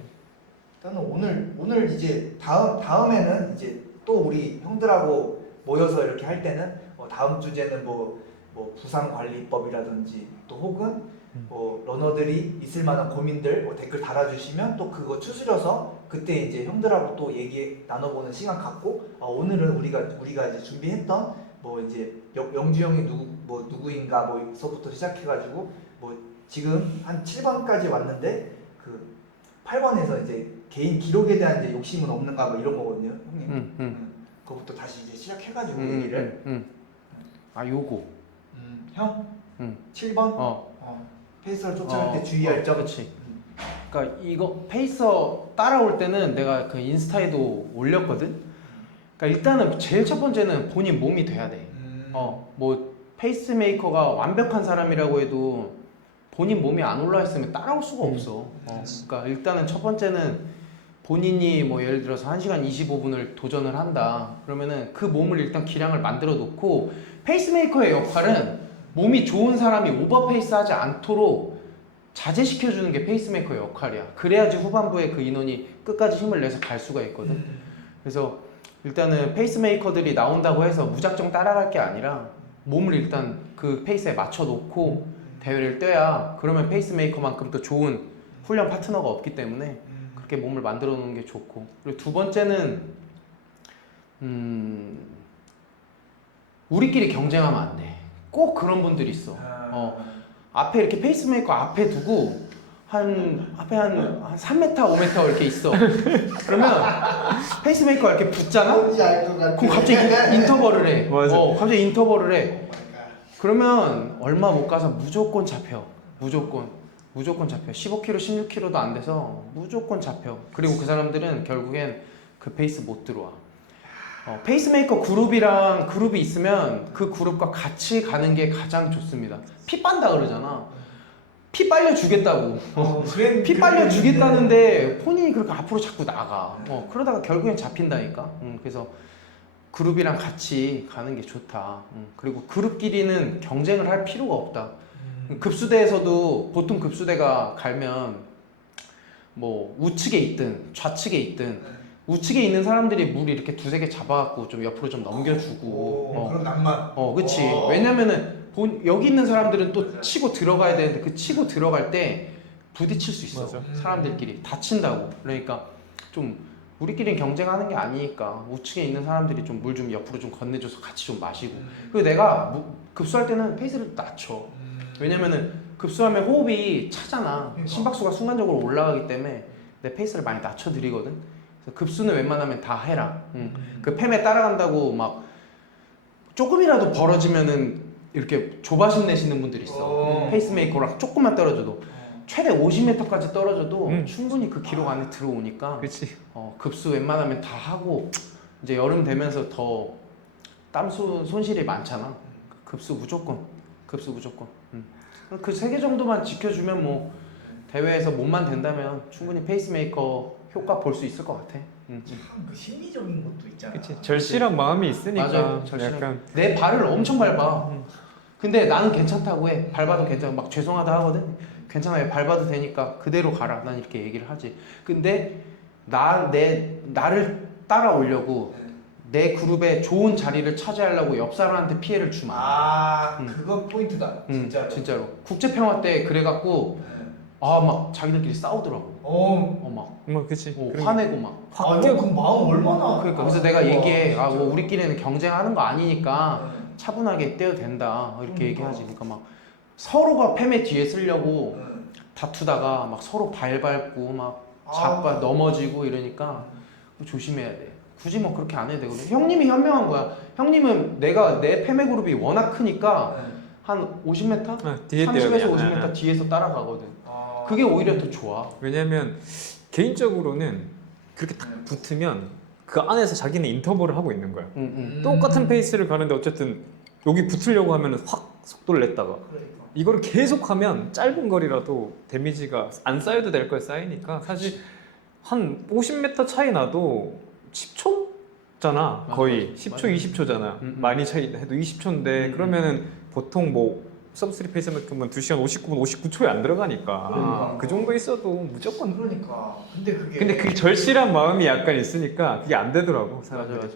일단은 오늘 이제 다음에는 이제 또 우리 형들하고 모여서 이렇게 할 때는 다음 주제는 뭐 부상 관리법이라든지 또 혹은 뭐 러너들이 있을 만한 고민들 뭐 댓글 달아주시면 또 그거 추스려서 그때 이제 형들하고 또 얘기 나눠보는 시간 갖고 오늘은 우리가 이제 준비했던 뭐 이제 영주 형이 누구인가 뭐서부터 시작해가지고 뭐 지금 한 7번까지 왔는데 그 8번에서 이제 개인 기록에 대한 이제 욕심은 없는가 뭐 이런 거거든요, 형님. 그거부터 다시 이제 시작해가지고 얘기를. 아 요거. 형? 7번? 페이스를 쫓아갈 때 주의할 점. 그렇지. 그러니까 이거 페이서 따라올 때는 내가 그 인스타에도 올렸거든. 그러니까 일단은 제일 첫 번째는 본인 몸이 돼야 돼. 뭐 페이스메이커가 완벽한 사람이라고 해도 본인 몸이 안 올라 있으면 따라올 수가 없어. 그러니까 일단은 첫 번째는 본인이 뭐 예를 들어서 1시간 25분을 도전을 한다. 그러면은 그 몸을 일단 기량을 만들어 놓고 페이스메이커의 역할은 몸이 좋은 사람이 오버페이스 하지 않도록 자제시켜 주는 게 페이스메이커의 역할이야. 그래야지 후반부에 그 인원이 끝까지 힘을 내서 갈 수가 있거든. 그래서 일단은 페이스메이커들이 나온다고 해서 무작정 따라갈 게 아니라 몸을 일단 그 페이스에 맞춰 놓고 대회를 뛰어야 그러면 페이스메이커만큼 더 좋은 훈련 파트너가 없기 때문에 그렇게 몸을 만들어 놓는 게 좋고, 그리고 두 번째는 우리끼리 경쟁하면 안 돼. 꼭 그런 분들이 있어. 앞에 이렇게 페이스메이커 앞에 두고 앞에 한 3m, 5m 이렇게 있어. 그러면 페이스메이커가 이렇게 붙잖아? 뭔지 알 것 같아. 그럼 갑자기 인터벌을 해. 맞아. 갑자기 인터벌을 해. 그러면 얼마 못 가서 무조건 잡혀. 무조건 잡혀. 15kg, 16kg도 안 돼서 무조건 잡혀. 그리고 그 사람들은 결국엔 그 페이스 못 들어와. 페이스메이커 그룹이랑 그룹이 있으면 그 그룹과 같이 가는 게 가장 좋습니다. 피 빤다 그러잖아. 피 빨려 주겠다고. 피 빨려 주겠다는데 본인이 그렇게 앞으로 자꾸 나가. 그러다가 결국엔 잡힌다니까. 그래서 그룹이랑 같이 가는 게 좋다. 그리고 그룹끼리는 경쟁을 할 필요가 없다. 급수대에서도 보통 급수대가 갈면 뭐 우측에 있든 좌측에 있든 우측에 있는 사람들이 물 이렇게 두세 개 잡아갖고 좀 옆으로 좀 넘겨주고. 그런 낭만. 그치. 왜냐면은 여기 있는 사람들은 또 치고 들어가야 되는데 그 치고 들어갈 때 부딪힐 수 있어. 맞아. 사람들끼리 다친다고. 그러니까 좀 우리끼리는 경쟁하는 게 아니니까 우측에 있는 사람들이 좀 물 좀 옆으로 좀 건네줘서 같이 좀 마시고. 그리고 내가 급수할 때는 페이스를 낮춰. 왜냐면은 급수하면 호흡이 차잖아. 심박수가 순간적으로 올라가기 때문에 내 페이스를 많이 낮춰드리거든. 그래서 급수는 웬만하면 다 해라. 그 팸에 따라간다고 막 조금이라도 벌어지면은 이렇게 조바심 내시는 분들이 있어. 페이스메이커랑 조금만 떨어져도 최대 50m까지 떨어져도 충분히 그 기록 안에 들어오니까. 그렇지. 급수 웬만하면 다 하고 이제 여름 되면서 더 땀 손실이 많잖아. 급수 무조건. 그 3개 정도만 지켜주면 뭐 대회에서 몸만 된다면 충분히 페이스메이커 효과 볼 수 있을 것 같아. 참그 심리적인 것도 있잖아. 그치. 절실한 마음이 있으니까. 맞아. 약간 내 발을 엄청 밟아. 근데 나는 괜찮다고 해. 밟아도 괜찮아. 막 죄송하다 하거든. 괜찮아요. 밟아도 되니까 그대로 가라. 난 이렇게 얘기를 하지. 근데 나를 따라오려고 내 그룹에 좋은 자리를 차지하려고 옆 사람한테 피해를 주면 안 돼. 그거 포인트다. 진짜. 진짜로. 국제평화 때 그래갖고 막 자기들끼리 싸우더라고. 막 그치. 화내고 막. 그럼 마음 얼마나. 그러니까 그래서 내가 얘기해. 뭐 우리끼리는 경쟁하는 거 아니니까 차분하게 떼도 된다. 이렇게 얘기하지. 그러니까 막 서로가 패매 뒤에 쓰려고 다투다가 막 서로 발 밟고 막 자빠 넘어지고 이러니까 조심해야 돼. 굳이 뭐 그렇게 안 해도 되거든. 형님이 현명한 거야. 형님은 내 패매 그룹이 워낙 크니까 한 50m? 뒤에 30에서 50m 뒤에서 따라가거든. 그게 오히려 더 좋아. 왜냐면 개인적으로는 그렇게 딱 붙으면 그 안에서 자기는 인터벌을 하고 있는 거야. 똑같은 페이스를 가는데 어쨌든 여기 붙으려고 하면 확 속도를 냈다가 그러니까. 이거를 계속하면 짧은 거리라도 데미지가 안 쌓여도 될 걸 쌓이니까 사실 한 50m 차이 나도 10초잖아. 거의 10초, 20초잖아. 많이 차이 해도 20초인데 그러면은 보통 뭐 서브3 페이스만큼은 2시간 59분 59초에 안 들어가니까 그 정도 있어도 무조건. 그러니까. 근데 그 절실한 마음이 약간 있으니까 그게 안 되더라고 사람들이. 맞아.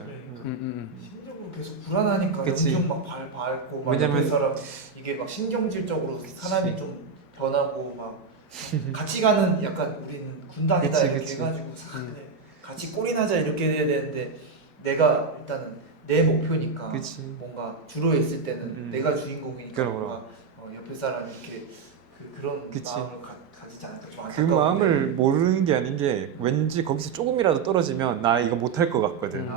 심적으로 계속 불안하니까 그치. 엄청 막 밟고 막 왜냐면- 옆에 사람 이게 막 신경질적으로 사람이 좀 변하고 막 같이 가는 약간 우리는 군단이다 그치, 이렇게 그치. 해가지고 그냥 같이 꼴이나자 이렇게 해야 되는데 내가 일단은 내 목표니까 그치. 뭔가 주로 있을 때는 내가 주인공이니까 그럼. 뭔가 옆에 사람 이렇게 그런 그치. 마음을 가지지 않을까 좀 그 안타까운데. 마음을 모르는 게 아닌 게 왠지 거기서 조금이라도 떨어지면 나 이거 못할 것 같거든.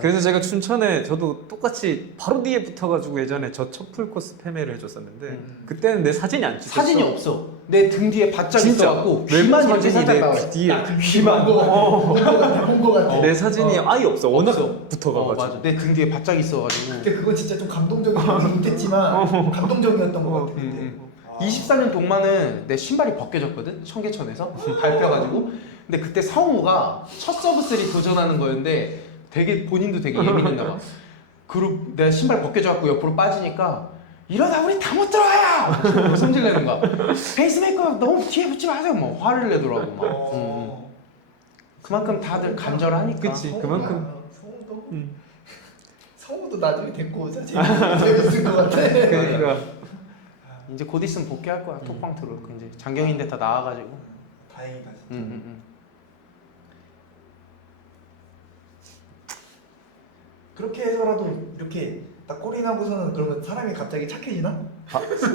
그래서 제가 춘천에 저도 똑같이 바로 뒤에 붙어가지고 예전에 저 첫 풀코스 패매를 해줬었는데 그때는 내 사진이 안 찍혔어. 사진이 없어. 내 등 뒤에 바짝 진짜. 있어갖고 외모 귀만 이렇게 사진이 살짝 내 나와. 뒤에 귀만 본거 같아. 내 사진이 아예 없어. 워낙 없어. 붙어가가지고. 맞아. 내 등 뒤에 바짝 있어가지고. 근데 그건 진짜 좀 감동적이긴 못했지만 감동적이었던 것 같아. 그때. 24년 동만은 내 신발이 벗겨졌거든. 청계천에서 밟혀가지고. 근데 그때 성우가 첫 서브 3 도전하는 거였는데 본인도 되게 예민했나 봐. 그룹 내가 신발 벗겨져갖고 옆으로 빠지니까 이러다 우리 다 못 들어가요! 성질 내는 거야. 페이스메이커 너무 뒤에 붙지 마세요. 막 화를 내더라고 막. 그만큼 다들 간절하니까. 그치. 그만큼. 성우도 나중에 데리고 오자. 재밌을 것 같아. 그러니까 이제 곧 있으면 복귀할 거야. 톡방 트로. 이제 장경인데 다 나와가지고. 다행이다 진짜. 그렇게 해서라도 이렇게 딱 꼴이 나고서는 그러면 사람이 갑자기 착해지나?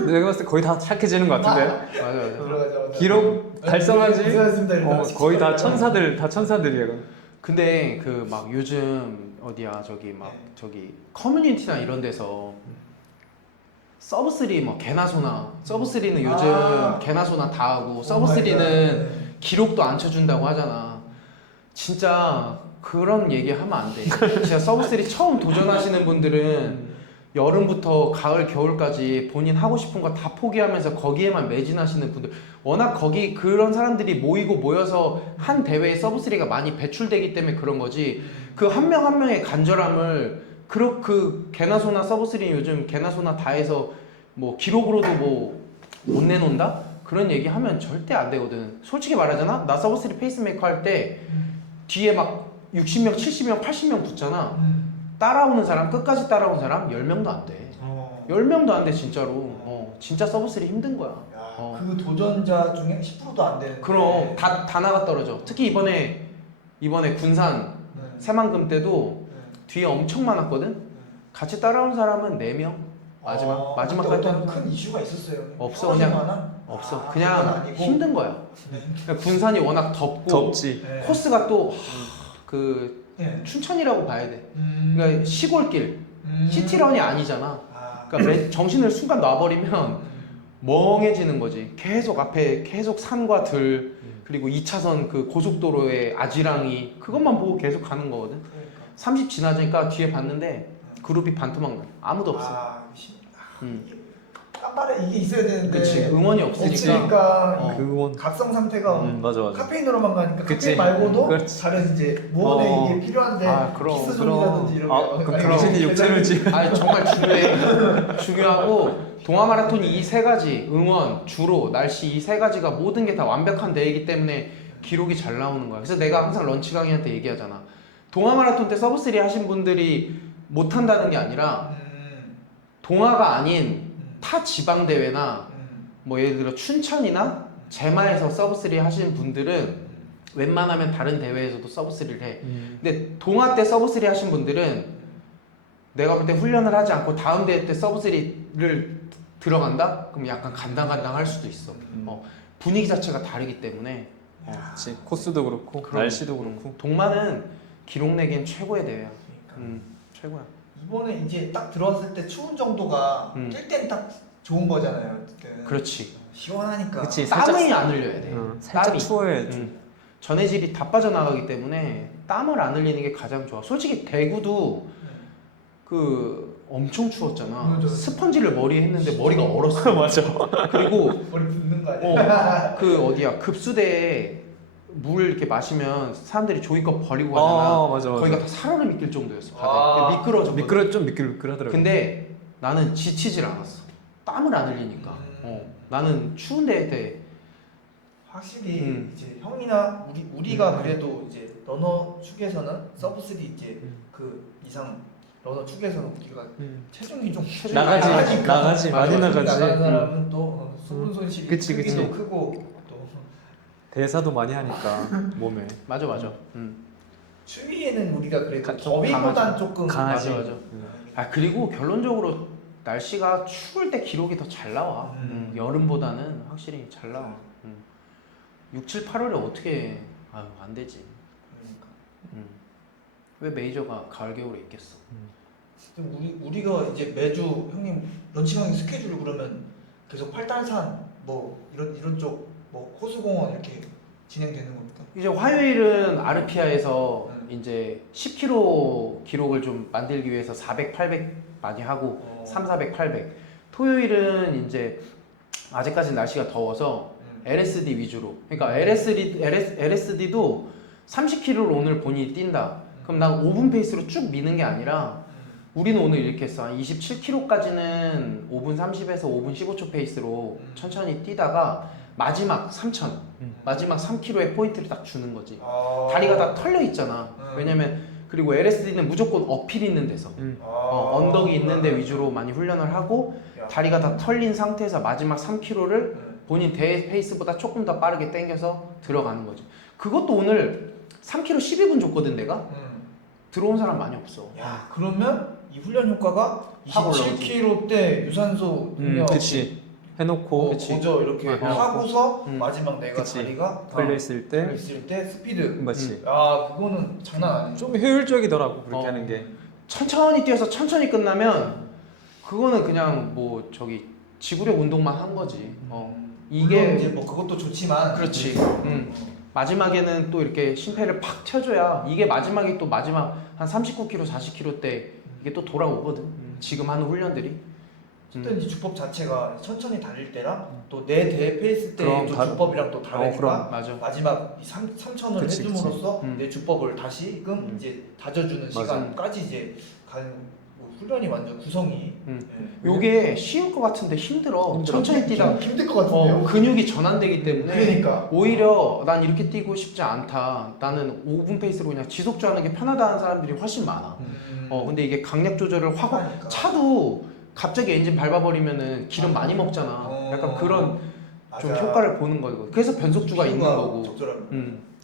내가 봤을 때 거의 다 착해지는 것 같은데. 맞아. 들어가자마자. 기록 달성하지. 고생하셨습니다. 이러다가 거의 다 진짜. 천사들이야. 근데 그 막 요즘 어디야 저기 막 저기 커뮤니티나 이런 데서 서브 3 뭐 개나 소나 서브 3는 요즘 개나 소나 다 하고 서브 3는 기록도 안 쳐준다고 하잖아. 진짜 그런 얘기 하면 안 돼. 진짜 서브 3 처음 도전하시는 분들은 여름부터 가을 겨울까지 본인 하고 싶은 거 다 포기하면서 거기에만 매진하시는 분들, 워낙 거기 그런 사람들이 모여서 한 대회에 서브 3가 많이 배출되기 때문에 그런 거지. 그 한 명 한 명의 간절함을 그 개나 소나 서브 3 요즘 개나 소나 다 해서 뭐 기록으로도 뭐 못 내놓는다? 그런 얘기 하면 절대 안 되거든. 솔직히 말하잖아. 나 서브 3 페이스메이커 할 때 뒤에 막 60명, 70명, 80명 붙잖아. 따라오는 사람, 끝까지 따라오는 사람 10명도 안 돼. 10명도 안 돼 진짜로. 진짜 서브 3 힘든 거야. 그 도전자 중에 10%도 안 되는. 그럼 다 나가 떨어져. 특히 이번에 군산 새만금 때도 뒤에 엄청 많았거든. 같이 따라온 사람은 4명. 마지막까지 어떤 큰 이슈가 있었어요. 없어. 그냥 없어. 그냥 힘든 거야. 군산이 워낙 덥지. 코스가 또 그 춘천이라고 봐야 돼. 그러니까 시골길, 시티런이 아니잖아. 그러니까 정신을 순간 놔버리면 멍해지는 거지. 계속 앞에 계속 산과 들, 그리고 2차선 그 고속도로의 아지랑이, 그것만 보고 계속 가는 거거든. 30 지나니까 뒤에 봤는데 그룹이 반토막 나. 아무도 없어. 깜빡에 이게 있어야 되는데 그치. 응원이 없으니까. 없으니까 어. 그건 각성 상태가 맞아 맞아. 카페인으로만 가니까 그치. 카페인 말고도 그렇지. 다른 이제 무언에 어. 이게 필요한데 아, 그럼, 키스존이라든지 이런 아, 그럼 당신이 육체를 지금 아니 정말 중요하고 동아 마라톤이 이 세 가지 응원, 주로, 날씨 이 세 가지가 모든 게 다 완벽한 대회이기 때문에 기록이 잘 나오는 거야. 그래서 내가 항상 런치 강의한테 얘기하잖아. 동아 마라톤 때 서브3 하신 분들이 못 한다는 게 아니라 동아가 아닌 타 지방 대회나 뭐 예를 들어 춘천이나 제마에서 서브3 하신 분들은 웬만하면 다른 대회에서도 서브3를 해. 근데 동아 때 서브3 하신 분들은 내가 볼 때 훈련을 하지 않고 다음 대회 때 서브3를 들어간다? 그럼 약간 간당간당 할 수도 있어. 분위기 자체가 다르기 때문에. 그렇지. 코스도 그렇고 그럼. 날씨도 그렇고. 동마는 기록 내기엔 최고의 대회야. 최고야. 이번에 이제 딱 들어왔을 때 추운 정도가 뛸 땐 딱 좋은 거잖아요. 그때는. 그렇지. 시원하니까. 그치. 땀이 안 흘려야 돼. 살짝 땀이. 추워야 돼. 전해질이 다 빠져나가기 때문에 땀을 안 흘리는 게 가장 좋아. 솔직히 대구도 그 엄청 추웠잖아. 맞아. 스펀지를 머리에 했는데 머리가 얼었어. 맞아. 그리고 머리 붓는 거 아니야? 그 어디야 급수대에 물 이렇게 마시면 사람들이 종이컵 버리고 가잖아. 아 맞아 맞아. 거기가 다 살얼음 미낄 정도였어. 아. 바다에 미끄러져. 좀 미끌미끌하더라고. 근데 나는 지치질 않았어. 땀을 안 흘리니까. 나는 추운 데에 확실히 이제 형이나 우리가 그래도 이제 러너 축에서는 서브3 이제 그 이상 러너 축에서는 우리가 체중이 좀 나가지 많이 나가지. 나가는 사람은 또 수분 손실이 그치, 크기도 그치. 크고 또 대사도 많이 하니까 몸에. 맞아. 추위에는 우리가 그래도 좀 더위보단 강하죠. 조금 강하지. 맞아. 아 그리고 결론적으로 날씨가 추울 때 기록이 더 잘 나와. 여름보다는 확실히 잘 나와. 6, 7, 8월에 어떻게 안 되지. 그러니까. 왜 메이저가 가을 겨울에 있겠어. 우리가 이제 매주 형님 런치강의 스케줄 그러면 계속 팔달산 뭐 이런 쪽 뭐 호수공원 이렇게 진행되는 겁니까? 이제 화요일은 아르피아에서 이제 10km 기록을 좀 만들기 위해서 400, 800 많이 하고 3, 400, 800. 토요일은 이제 아직까지 날씨가 더워서 LSD 위주로. 그러니까 LSD도 30km를 오늘 본인이 뛴다. 그럼 난 5분 페이스로 쭉 미는 게 아니라 우리는 오늘 이렇게 했어. 한 27km까지는 5분 30에서 5분 15초 페이스로 천천히 뛰다가 마지막 3천, 마지막 3km의 포인트를 딱 주는 거지. 다리가 다 털려 있잖아. 왜냐면 그리고 LSD는 무조건 어필 있는 데서 언덕이 있는 데 위주로 많이 훈련을 하고 다리가 다 털린 상태에서 마지막 3km를 본인 대회 페이스보다 조금 더 빠르게 당겨서 들어가는 거지. 그것도 오늘 3km 12분 줬거든 내가. 들어온 사람 많이 없어. 야 그러면 이 훈련 효과가 확 올라오지. 27km 때 유산소 능력 그치. 해놓고 그치. 거저 이렇게 하고서 마지막 내가 그치. 다리가 걸려 있을 때. 걸려 있을 때 스피드. 맞지. 아 그거는 장난 아니야. 좀 효율적이더라고 그렇게 하는 게. 천천히 뛰어서 천천히 끝나면 그거는 그냥 뭐 저기 지구력 운동만 한 거지. 이게 이제 이게 뭐 그것도 좋지만 그렇지. 마지막에는 또 이렇게 심폐를 팍 튀어줘야 이게 마지막에 또 마지막 한 39km, 40km 때 이게 또 돌아오거든. 지금 하는 훈련들이. 어쨌든 이 주법 자체가 천천히 달릴 때랑 또 내 대회 페이스 때 그럼 또 다르- 주법이랑 또 다르니까 그럼. 맞아. 마지막 이 3천을 그치, 해줌으로써 그치. 내 주법을 다시금 이제 다져주는 맞아. 시간까지 이제 가는 뭐 훈련이 완전 구성이 요게 쉬울 것 같은데 힘들어. 천천히 뛰다 힘들 것 같은데요? 근육이 전환되기 때문에 그러니까 오히려 난 이렇게 뛰고 싶지 않다. 나는 5분 페이스로 그냥 지속주하는 게 편하다는 사람들이 훨씬 많아. 근데 이게 강약 조절을 확 하니까. 차도 갑자기 엔진 밟아버리면은 기름 많이 먹잖아. 약간 그런 좀 맞아. 효과를 보는 거고. 그래서 변속주가 있는 기구가 거고. 적절하고.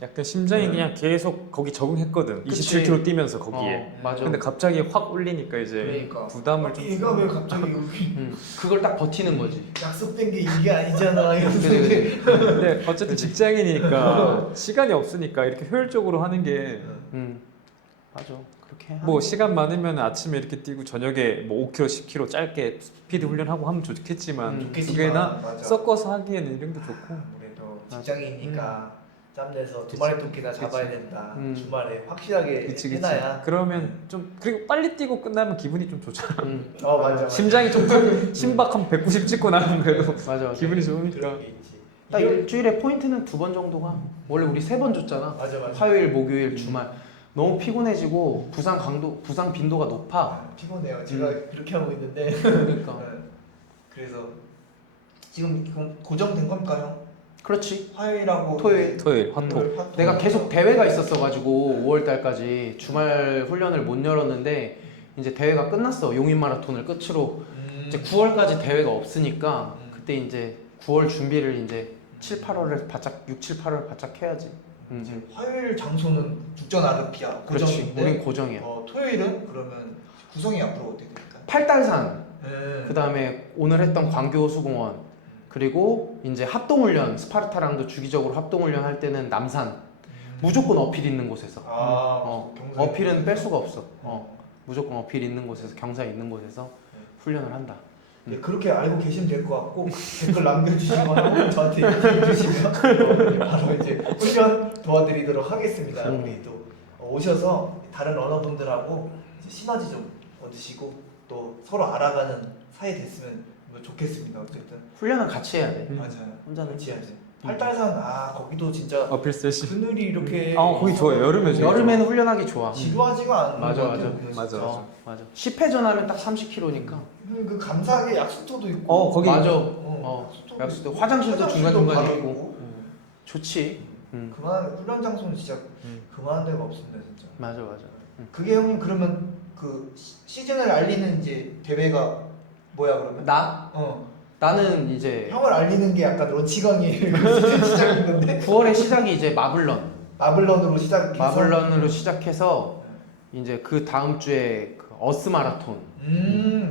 약간 심장이 그냥 계속 거기 적응했거든. 그치. 27km 뛰면서 거기에. 맞아. 근데 갑자기 확 올리니까 이제 그러니까 부담을 좀. 얘가 왜 갑자기 여기 그걸 딱 버티는 거지. 약속된 게 이게 아니잖아 이러면서 그래. 근데 어쨌든 직장인이니까 시간이 없으니까 이렇게 효율적으로 하는 게 맞아. 그렇게 해. 뭐 시간 많으면 아침에 이렇게 뛰고 저녁에 뭐 5km, 10km 짧게 스피드 훈련하고 하면 좋겠지만 두 좋겠지만, 개나 맞아. 섞어서 하기에는 이런 게 좋고. 아무래도 직장이니까 짬 내서 두 그치. 마리 토끼나 잡아야 그치. 된다. 음. 주말에 확실하게 그치. 해놔야. 그러면 좀 그리고 빨리 뛰고 끝나면 기분이 좀 좋잖아. 맞아. 심장이 좀 심박 한 190 찍고 나면 그래도 맞아. 기분이 좋으니까. 그런 게 있지. 딱 일주일에 포인트는 2번 정도가 원래 우리 3번 줬잖아. 맞아. 화요일, 목요일, 주말. 너무 피곤해지고 부상 빈도가 높아. 피곤해요. 제가 그렇게 하고 있는데. 그러니까. 네. 그래서 지금 고정된 겁니까 형? 그렇지. 화요일하고 토요일. 토요일 화토. 내가 계속 대회가 있었어가지고 5월 달까지 주말 훈련을 못 열었는데 이제 대회가 끝났어. 용인 마라톤을 끝으로 이제 9월까지 대회가 없으니까 그때 이제 9월 준비를 이제 7, 8월을 바짝 6, 7, 8월 바짝 해야지. 이제 화요일 장소는 죽전 아르피아 그렇지. 고정인데 우린 고정이야. 토요일은 그러면 구성이 앞으로 어떻게 됩니까? 팔달산. 네. 그 다음에 오늘 했던 광교호수공원. 그리고 이제 합동훈련 스파르타랑도 주기적으로 합동훈련 할 때는 남산. 무조건 어필 있는 곳에서. 경사에 어필은 뺄 수가 없어. 무조건 어필 있는 곳에서 경사 있는 곳에서 훈련을 한다. 네, 그렇게 알고 계시면 될 것 같고 댓글 남겨주시거나 혹은 저한테 얘기해 주시면 바로 이제 훈련 도와드리도록 하겠습니다. 우리 또 오셔서 다른 러너분들하고 이제 시너지 좀 얻으시고 또 서로 알아가는 사이 됐으면 좋겠습니다. 어쨌든 훈련은 같이 해야 돼. 맞아요. 혼자는 같이 해야지. 팔달산 거기도 진짜 어필 세시. 그늘이 이렇게 거기 좋아요. 여름에 좋아요. 여름에는 훈련하기 좋아. 지루하지가 않은 맞아, 것 맞아. 같아요. 맞아. 맞아. 10회전 하면 딱 30km니까. 그 감사하게 약수터도 있고 거기 맞아. 약수터도 약수터 있고, 화장실도 중간중간에 바로 있고. 좋지. 그만 훈련 장소는 진짜 그만한 데가 없습니다 진짜. 맞아. 그게 형님 그러면 그 시즌을 알리는 이제 대회가 뭐야 그러면? 나는 이제 형을 알리는 게 약간 런치강이에요. 시즌 시작인 건데 9월에 시작이 이제 마블런. 마블런으로 시작해서 마블런으로 시작해서 이제 그 다음 주에 그 어스 마라톤.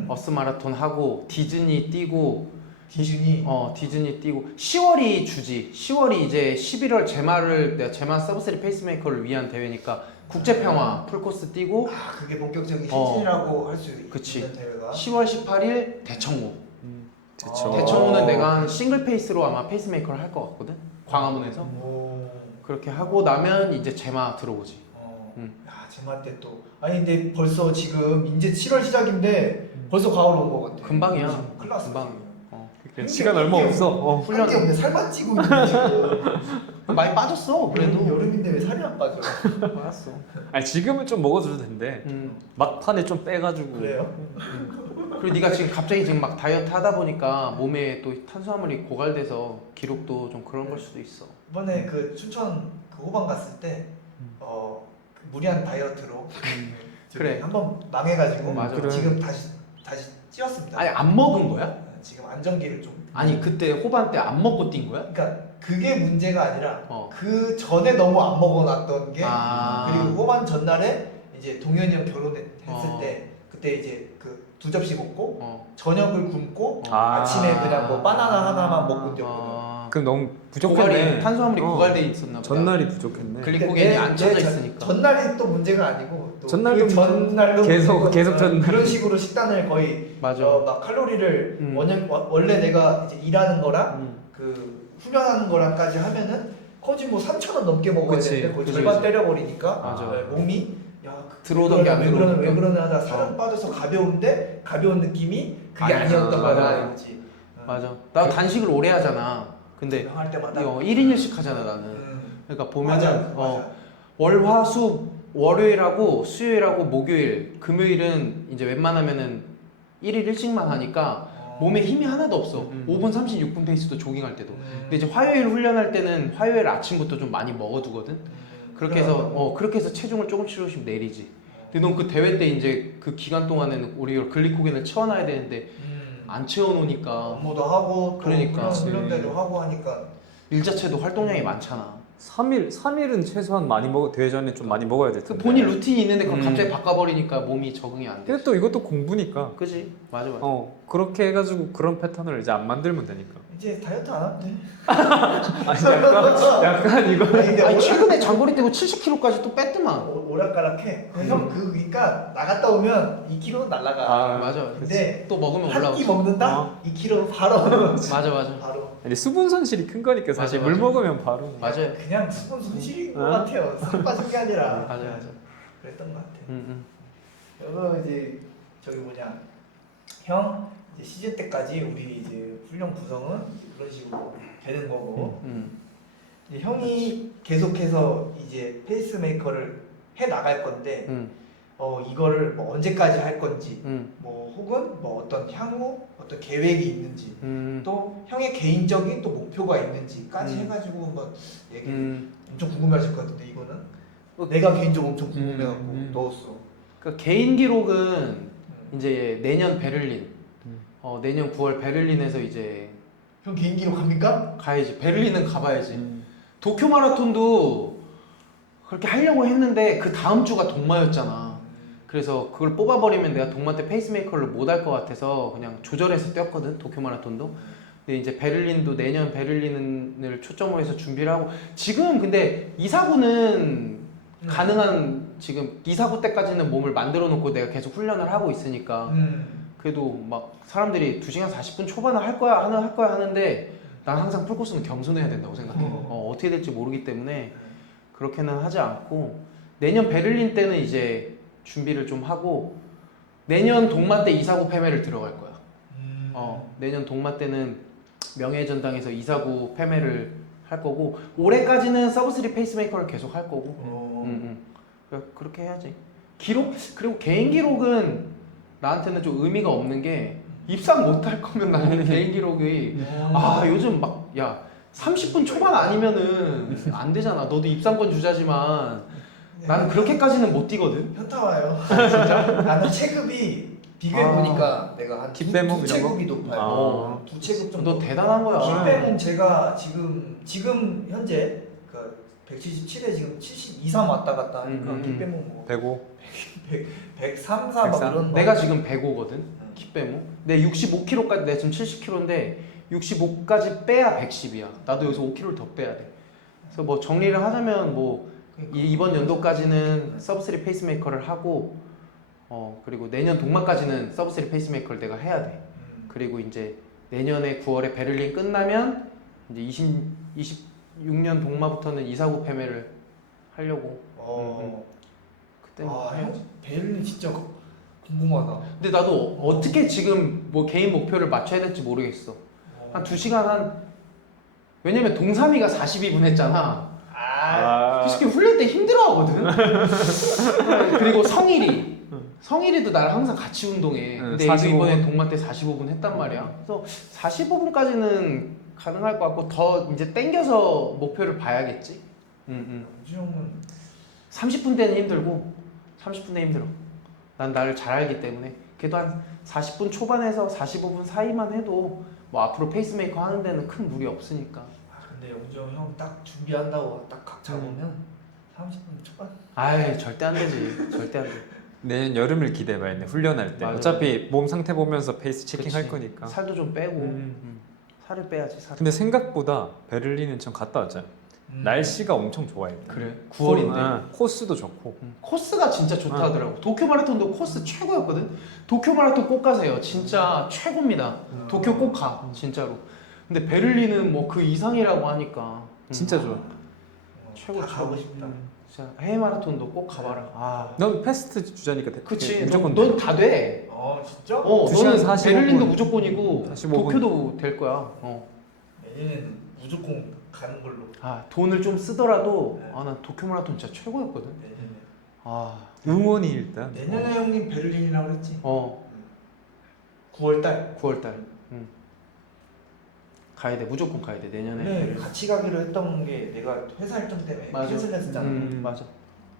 어스 마라톤 하고 디즈니 뛰고 디즈니 뛰고 10월이 주지. 10월이 이제 11월 내가 제마 서브3 페이스메이커를 위한 대회니까 국제평화 풀코스 뛰고 그게 본격적인 시즌이라고 할 수 그치. 있는 대회가 10월 18일 대청호. 대청. 대청호는 내가 한 싱글 페이스로 아마 페이스메이커를 할 것 같거든. 광화문에서. 그렇게 하고 나면 이제 제마 들어오지. 제마 때 또 아니 근데 벌써 지금 이제 7월 시작인데 벌써 가을 온 것 같아. 금방이야. 큰일 났어. 금방. 시간 얼마 없어. 훈련 없네. 살만 찌고 있는데 지금. 많이 빠졌어. 그래도. 여름인데 왜 살이 안 빠져? 알았어. 아니 지금은 좀 먹어줘도 된대. 막판에 좀 빼가지고. 그래요? 그리고 네가 지금 갑자기 지금 막 다이어트 하다 보니까 몸에 또 탄수화물이 고갈돼서 기록도 좀 그런 걸 수도 있어. 이번에 그 춘천 그 호반 갔을 때 그 무리한 다이어트로 그래. 한번 망해가지고 맞아. 그래. 지금 다시 찌었습니다. 아니 안 먹은 거야? 지금 안정기를 좀. 아니 그때 호반 때 안 먹고 뛴 거야? 그러니까 그게 문제가 아니라 어. 그 전에 너무 안 먹어놨던 게 그리고 아. 호반 전날에 이제 동현이 형 결혼했을 어. 때 그때 이제 그 2접시 먹고 어. 저녁을 굶고 아. 아침에 그냥 뭐 바나나 하나만 먹고 뛰었거든. 그럼 너무 고갈이 부족했네. 탄수화물이 고갈돼 있었나 보다. 전날이 부족했네. 글리코겐이 안 쳐져 있으니까. 전날이 또 문제가 아니고 또 전날도 그 전날도 계속 전날. 그런 식으로 식단을 거의 맞아. 막 칼로리를 음. 원래 내가 이제 일하는 거랑 음. 그 훈련하는 거랑까지 하면은 거의 뭐 3,000원 넘게 먹어야 그치, 되는데 거의 그치, 절반 그치. 때려버리니까 맞아. 몸이 들어오던 게 안 왜 들어오니까. 그러나 하다 살은 빠져서 가벼운데 가벼운 느낌이 그게 아니야. 아니었던 맞아. 거야. 그치? 맞아. 나 단식을 오래 하잖아. 근데 할 때마다 1인 1식 하잖아 나는. 그러니까 보면은 맞아. 월, 화, 수, 월요일하고 수요일하고 목요일, 금요일은 이제 웬만하면은 1일 1식만 하니까 몸에 힘이 하나도 없어. 5분 36분 페이스도 조깅할 때도. 근데 이제 화요일 훈련할 때는 화요일 아침부터 좀 많이 먹어두거든. 그렇게 해서 체중을 조금씩 내리지. 근데 넌 그 대회 때 이제 그 기간 동안에는 우리가 글리코겐을 채워놔야 되는데 안 채워놓으니까 업무도 하고 그러니까. 훈련대도 하고 하니까 일 자체도 활동량이 많잖아. 3일은 최소한 많이 대회 전에 좀 많이 먹어야 될 그 텐데. 본인 루틴이 있는데 그걸 갑자기 바꿔버리니까 몸이 적응이 안 돼. 근데 또 이것도 공부니까. 그지? 맞아. 그렇게 해가지고 그런 패턴을 이제 안 만들면 되니까. 이제 다이어트 안 하면 돼. 아니 약간 이거 아니, 근데 아니 최근에 장거리 뛰고 70kg까지 또 뺐더만. 오락가락해. 형 그러니까 나갔다 오면 2kg는 날라가. 아, 맞아. 근데 또 먹으면 한 끼 올라오지. 먹는다? 2kg 바로. 맞아 맞아. 바로. 근데 수분 손실이 큰 거니까 사실 맞아, 물 맞아. 먹으면 바로. 맞아요. 그냥 수분 손실인 것 어? 같아요. 살 빠진 게 아니라. 맞아 맞아. 그랬던 것 같아. 응. 여러 이제 저기 뭐냐 형 이제 시즌 때까지 우리 이제 훈련 구성은 이런 식으로 되는 거고 이제 형이 계속해서 이제 페이스메이커를 해 나갈 건데 이거를 뭐 언제까지 할 건지 뭐 혹은 뭐 어떤 향후 어떤 계획이 있는지 또 형의 개인적인 또 목표가 있는지까지 해가지고 한번 얘기 엄청 궁금해하실 것 같은데 이거는 내가 개인적으로 엄청 궁금해갖고 넣었어. 그러니까 개인 기록은 이제 내년 베를린, 내년 9월 베를린에서 이제 형 개인 기록 합니까? 가야지. 베를린은 가봐야지. 도쿄 마라톤도 그렇게 하려고 했는데 그 다음 주가 동마였잖아. 그래서 그걸 뽑아버리면 내가 동마 때 페이스메이커를 못 할 것 같아서 그냥 조절해서 뛰었거든. 도쿄 마라톤도. 근데 이제 베를린도 내년 베를린을 초점으로 해서 준비를 하고 지금 근데 이사구는 가능한 지금 이사구 때까지는 몸을 만들어 놓고 내가 계속 훈련을 하고 있으니까 그래도 막 사람들이 2시간 40분 초반에 할 거야 하는데 난 항상 풀코스는 겸손해야 된다고 생각해. 어떻게 될지 모르기 때문에 그렇게는 하지 않고 내년 베를린 때는 이제 준비를 좀 하고 내년 동마 때 이사구 패매를 들어갈 거야. 내년 동마 때는 명예전당에서 이사구 패매를 할 거고 올해까지는 서브3 페이스메이커를 계속 할 거고 그렇게 해야지. 기록? 그리고 개인 기록은 나한테는 좀 의미가 없는 게 입상 못 할 거면 나는 개인 기록이 요즘 막 야 30분 초반 아니면은 안 되잖아. 너도 입상권 주자지만 나는 그렇게까지는 못 뛰거든. 현타 와요. 진짜? 나는 체급이 비교해 보니까 내가 한 킥배몸 두 이런 거? 체급이 높아요. 두 체급 정도. 너 대단한 거야. 킥배몸 제가 지금 현재 그 177에 지금 72, 3 왔다 갔다 하니까 킥배몸 뭐 105. 103, 4 막 이런. 내가 지금 105거든. 키 빼모. 내 65kg까지 내 지금 70kg인데 65까지 빼야 110이야. 나도 여기서 5kg를 더 빼야 돼. 그래서 뭐 정리를 하자면 뭐 이번 연도까지는 서브3 페이스메이커를 하고 그리고 내년 동마까지는 서브3 페이스메이커를 내가 해야 돼. 그리고 이제 내년에 9월에 베를린 끝나면 이제 26년 동마부터는 이사구 패매를 하려고. 그때 형 베를린 진짜 궁금하다. 근데 나도 어떻게 지금 뭐 개인 목표를 맞춰야 될지 모르겠어. 한 2시간 왜냐면 동삼이가 42분 했잖아. 솔직히 훈련 때 힘들어하거든. 그리고 성일이도 나랑 항상 같이 운동해. 근데 45분? 이번에 동마 때 45분 했단 말이야. 그래서 45분까지는 가능할 것 같고 더 이제 땡겨서 목표를 봐야겠지. 영주 형은 30분대는 힘들고 30분대 힘들어. 난 나를 잘 알기 때문에 그래도 한 40분 초반에서 45분 사이만 해도 뭐 앞으로 페이스메이커 하는 데는 큰 무리 없으니까. 근데 영주 형 딱 준비한다고 딱 각 잡으면 30분 초반. 아이 절대 안 되지. 절대 안 돼. 내년 여름을 기대해봐야겠네. 훈련할 때. 맞아. 어차피 몸 상태 보면서 페이스 체킹 그치. 할 거니까. 살도 좀 빼고 살을 빼야지. 살. 근데 생각보다 베를린은 좀 갔다 왔잖아. 날씨가 엄청 좋아요. 그래. 9월인데 코스도 좋고. 코스가 진짜 좋다 하더라고. 도쿄 마라톤도 코스 최고였거든. 도쿄 마라톤 꼭 가세요. 진짜 최고입니다. 도쿄 꼭 가. 진짜로. 근데 베를린은 뭐 그 이상이라고 하니까 진짜 좋아. 최고 다 가고 싶다. 진짜 해외 마라톤도 꼭 가봐라. 넌 패스트 주자니까 그치. 무조건 넌 다 돼. 진짜? 2시간 너는 45분. 베를린도 무조건이고 45분. 도쿄도 될 거야. 내년에는 무조건 가는 걸로. 돈을 좀 쓰더라도 난 도쿄 마라톤 진짜 최고였거든. 내년에. 응원이 일단. 내년에 형님 베를린이라고 그랬지? 9월 달. 9월 달. 가야 돼. 무조건 가야 돼. 내년에. 네, 같이 가기로 했던 게 내가 회사 일정 때문에 맞아. 캔슬했었잖아. 맞아.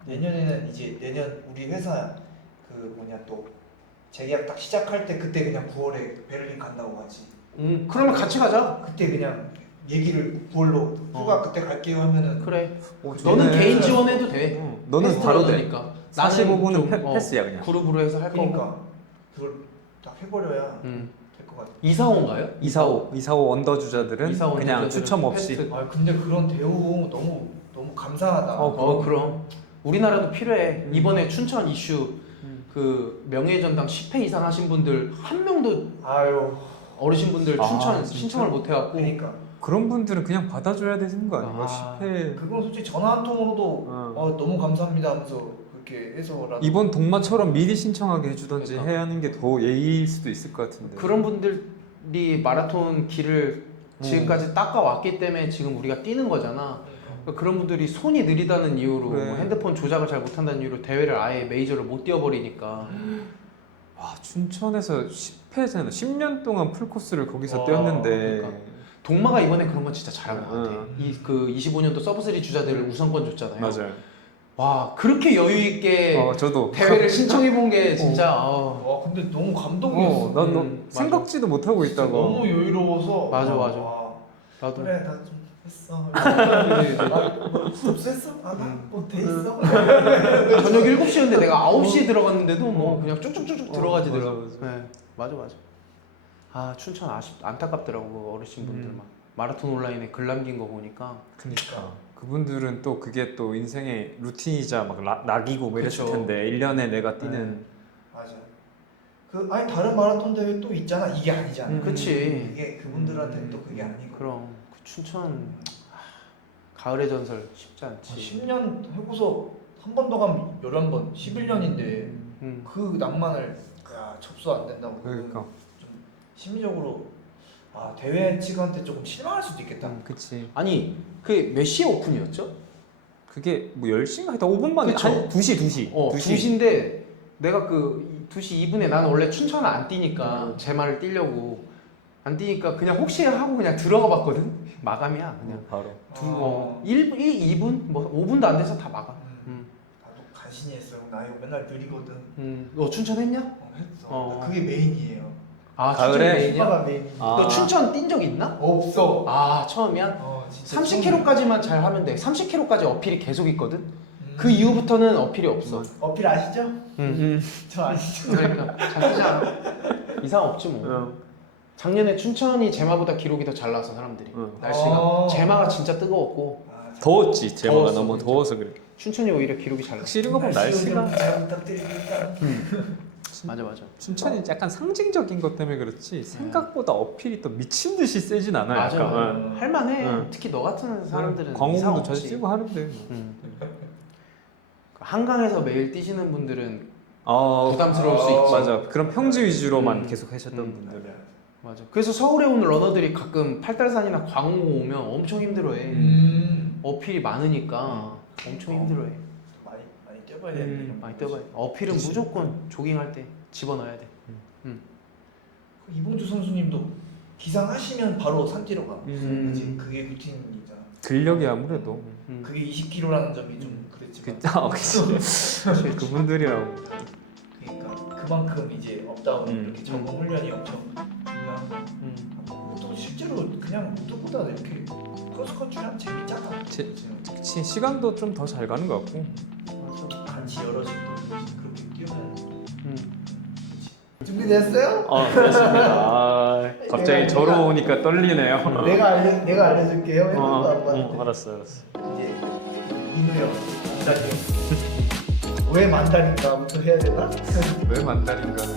내년에는 이제 내년 우리 회사 또 재계약 딱 시작할 때 그때 그냥 9월에 베를린 간다고 하지. 그러면 같이 가자. 그때 그냥 얘기를 9월로 휴가 그때 갈게요 하면은 그래. 너는 너는 개인 지원해도 돼. 너는 바로 돼. 니까 45분은 패스야 그냥. 그룹으로 해서 할 거고. 그러니까 그걸 딱 해버려야 될 것 같아. 245인가요? 245 언더 주자들은 245 그냥 주자들은 추첨 없이. 패스트. 아 근데 그런 대우 너무 감사하다. 그럼 우리나라도 필요해. 이번에 춘천 이슈 그 명예전당 10회 이상 하신 분들 한 명도 아유 어르신분들 아, 춘천 진짜? 신청을 못 해갖고 그러니까 그런 분들은 그냥 받아줘야 되는 거 아닌가? 아. 10회. 그건 솔직히 전화 한 통으로도 너무 감사합니다 하면서 그렇게 해서라도 이번 동마처럼 미리 신청하게 해주던지 그러니까. 해야 하는 게 더 예의일 수도 있을 것 같은데. 그런 분들이 마라톤 길을 지금까지 닦아왔기 때문에 지금 우리가 뛰는 거잖아. 그러니까 그런 분들이 손이 느리다는 이유로 그래. 뭐 핸드폰 조작을 잘 못한다는 이유로 대회를 아예 메이저를 못 뛰어버리니까 와 춘천에서 10회잖아. 10년 동안 풀코스를 거기서 와, 뛰었는데. 그러니까. 동마가 이번에 그런 건 진짜 잘한 것 같아. 응. 그 25년도 서브3 주자들을 우선권 줬잖아요. 맞아요. 와 그렇게 여유 있게 저도 대회를 신청해 본 게 진짜 와 근데 너무 감동이었어. 난 너 맞아. 생각지도 못하고 진짜 있다가 너무 여유로워서 맞아, 맞아. 와, 나도 그래 나 좀 했어. 접수했어? 아나뭐돼 있어? 저녁 7시였는데 내가 9시에 들어갔는데도 뭐 그냥 쭉쭉쭉쭉 들어가지더라고. 맞아, 네, 맞아. 아 춘천 안타깝더라고 어르신분들 막 마라톤 온라인에 글 남긴 거 보니까. 그니까 그분들은 또 그게 또 인생의 루틴이자 막 낙이고 뭐 이랬을 그쵸. 텐데 1년에 내가 뛰는 맞아. 그 아니 다른 마라톤 대회 또 있잖아. 이게 아니잖아. 그치. 이게 그분들한테는 또 그게 아니고. 그럼 그 춘천 가을의 전설 쉽지 않지. 10년 해고서 한 번 더 가면 11번, 11년인데 그 낭만을 접수 안 된다고. 그러니까 좀 심리적으로 대회 측한테 조금 실망할 수도 있겠다. 그치. 아니 그 몇 시에 오픈이었죠? 그게 뭐 10시인가 하여튼 5분 만에 그쵸. 한 2시 2시인데 내가 그 2시 2분에 나는 원래 춘천을 안 뛰니까 제 말을 뛰려고 안 뛰니까 그냥 혹시 하고 그냥 들어가 봤거든? 마감이야 그냥 바로 2분? 뭐 5분도 안 돼서 다 마감. 나도 간신히 했어요. 나 이거 맨날 느리거든. 너 춘천 했냐? 했어. 그게 메인이에요. 아 가을에? 춘천 메인이야? 가 메인. 너 춘천 뛴 적 있나? 없어. 아 처음이야? 진짜 30km까지만 잘 하면 돼. 30km까지 어필이 계속 있거든? 그 이후부터는 어필이 없어. 어필 아시죠? 응. 저 아시죠? 그러니까 잘 뛰잖아. 이상 없지 뭐. 작년에 춘천이 제마보다 기록이 더 잘 나와서 사람들이 날씨가 제마가 진짜 뜨거웠고 더웠지 제마가 더웠어, 너무 진짜. 더워서 그래. 춘천이 오히려 기록이 잘 나왔어. 확실히 이거 보면 날씨가 잘 부탁드립니다. 맞아. 춘천이 약간 상징적인 것 때문에 그렇지 생각보다 어필이 또 미친 듯이 세진 않아요. 맞아. 약간. 할만해. 응. 특히 너 같은 사람들은 이상 광고도 없지. 자주 뛰고 하는데. 한강에서 매일 뛰시는 분들은 아 부담스러울 수 있지. 맞아. 그런 평지 위주로만 계속 하셨던 분들은. 맞아. 그래서 서울에 오는 러너들이 가끔 팔달산이나 광호 오면 엄청 힘들어해. 어필이 많으니까 엄청 힘들어해. 많이 뛰어봐야 되는데. 많이 뛰어봐야 돼. 어필은 무조건 조깅할 때 집어넣어야 돼. 이봉주 선수님도 기상하시면 바로 산 뛰러 가. 음. 그치? 그게 루틴이잖아. 근력이 아무래도. 그게 20kg라는 점이 좀 그랬지만. 그치. 그분들이라고. 그러니까 그만큼 이제 업다운 이렇게 적응 훈련이 엄청 중요하고. 또 실제로 그냥 모두보다 이렇게 크로스컨트리는 재밌잖아. 그치. 시간도 좀 더 잘 가는 것 같고. 같이 여럿이 또 그렇게 뛰면. 준비됐어요? 그렇습니다. 갑자기 저로 오니까 떨리네요. 내가 알려줄게요. 해볼까 아빠한테. 알았어. 이제 민우형 만다리. 왜 만다리인가부터 해야 되나? 왜 만다린가를.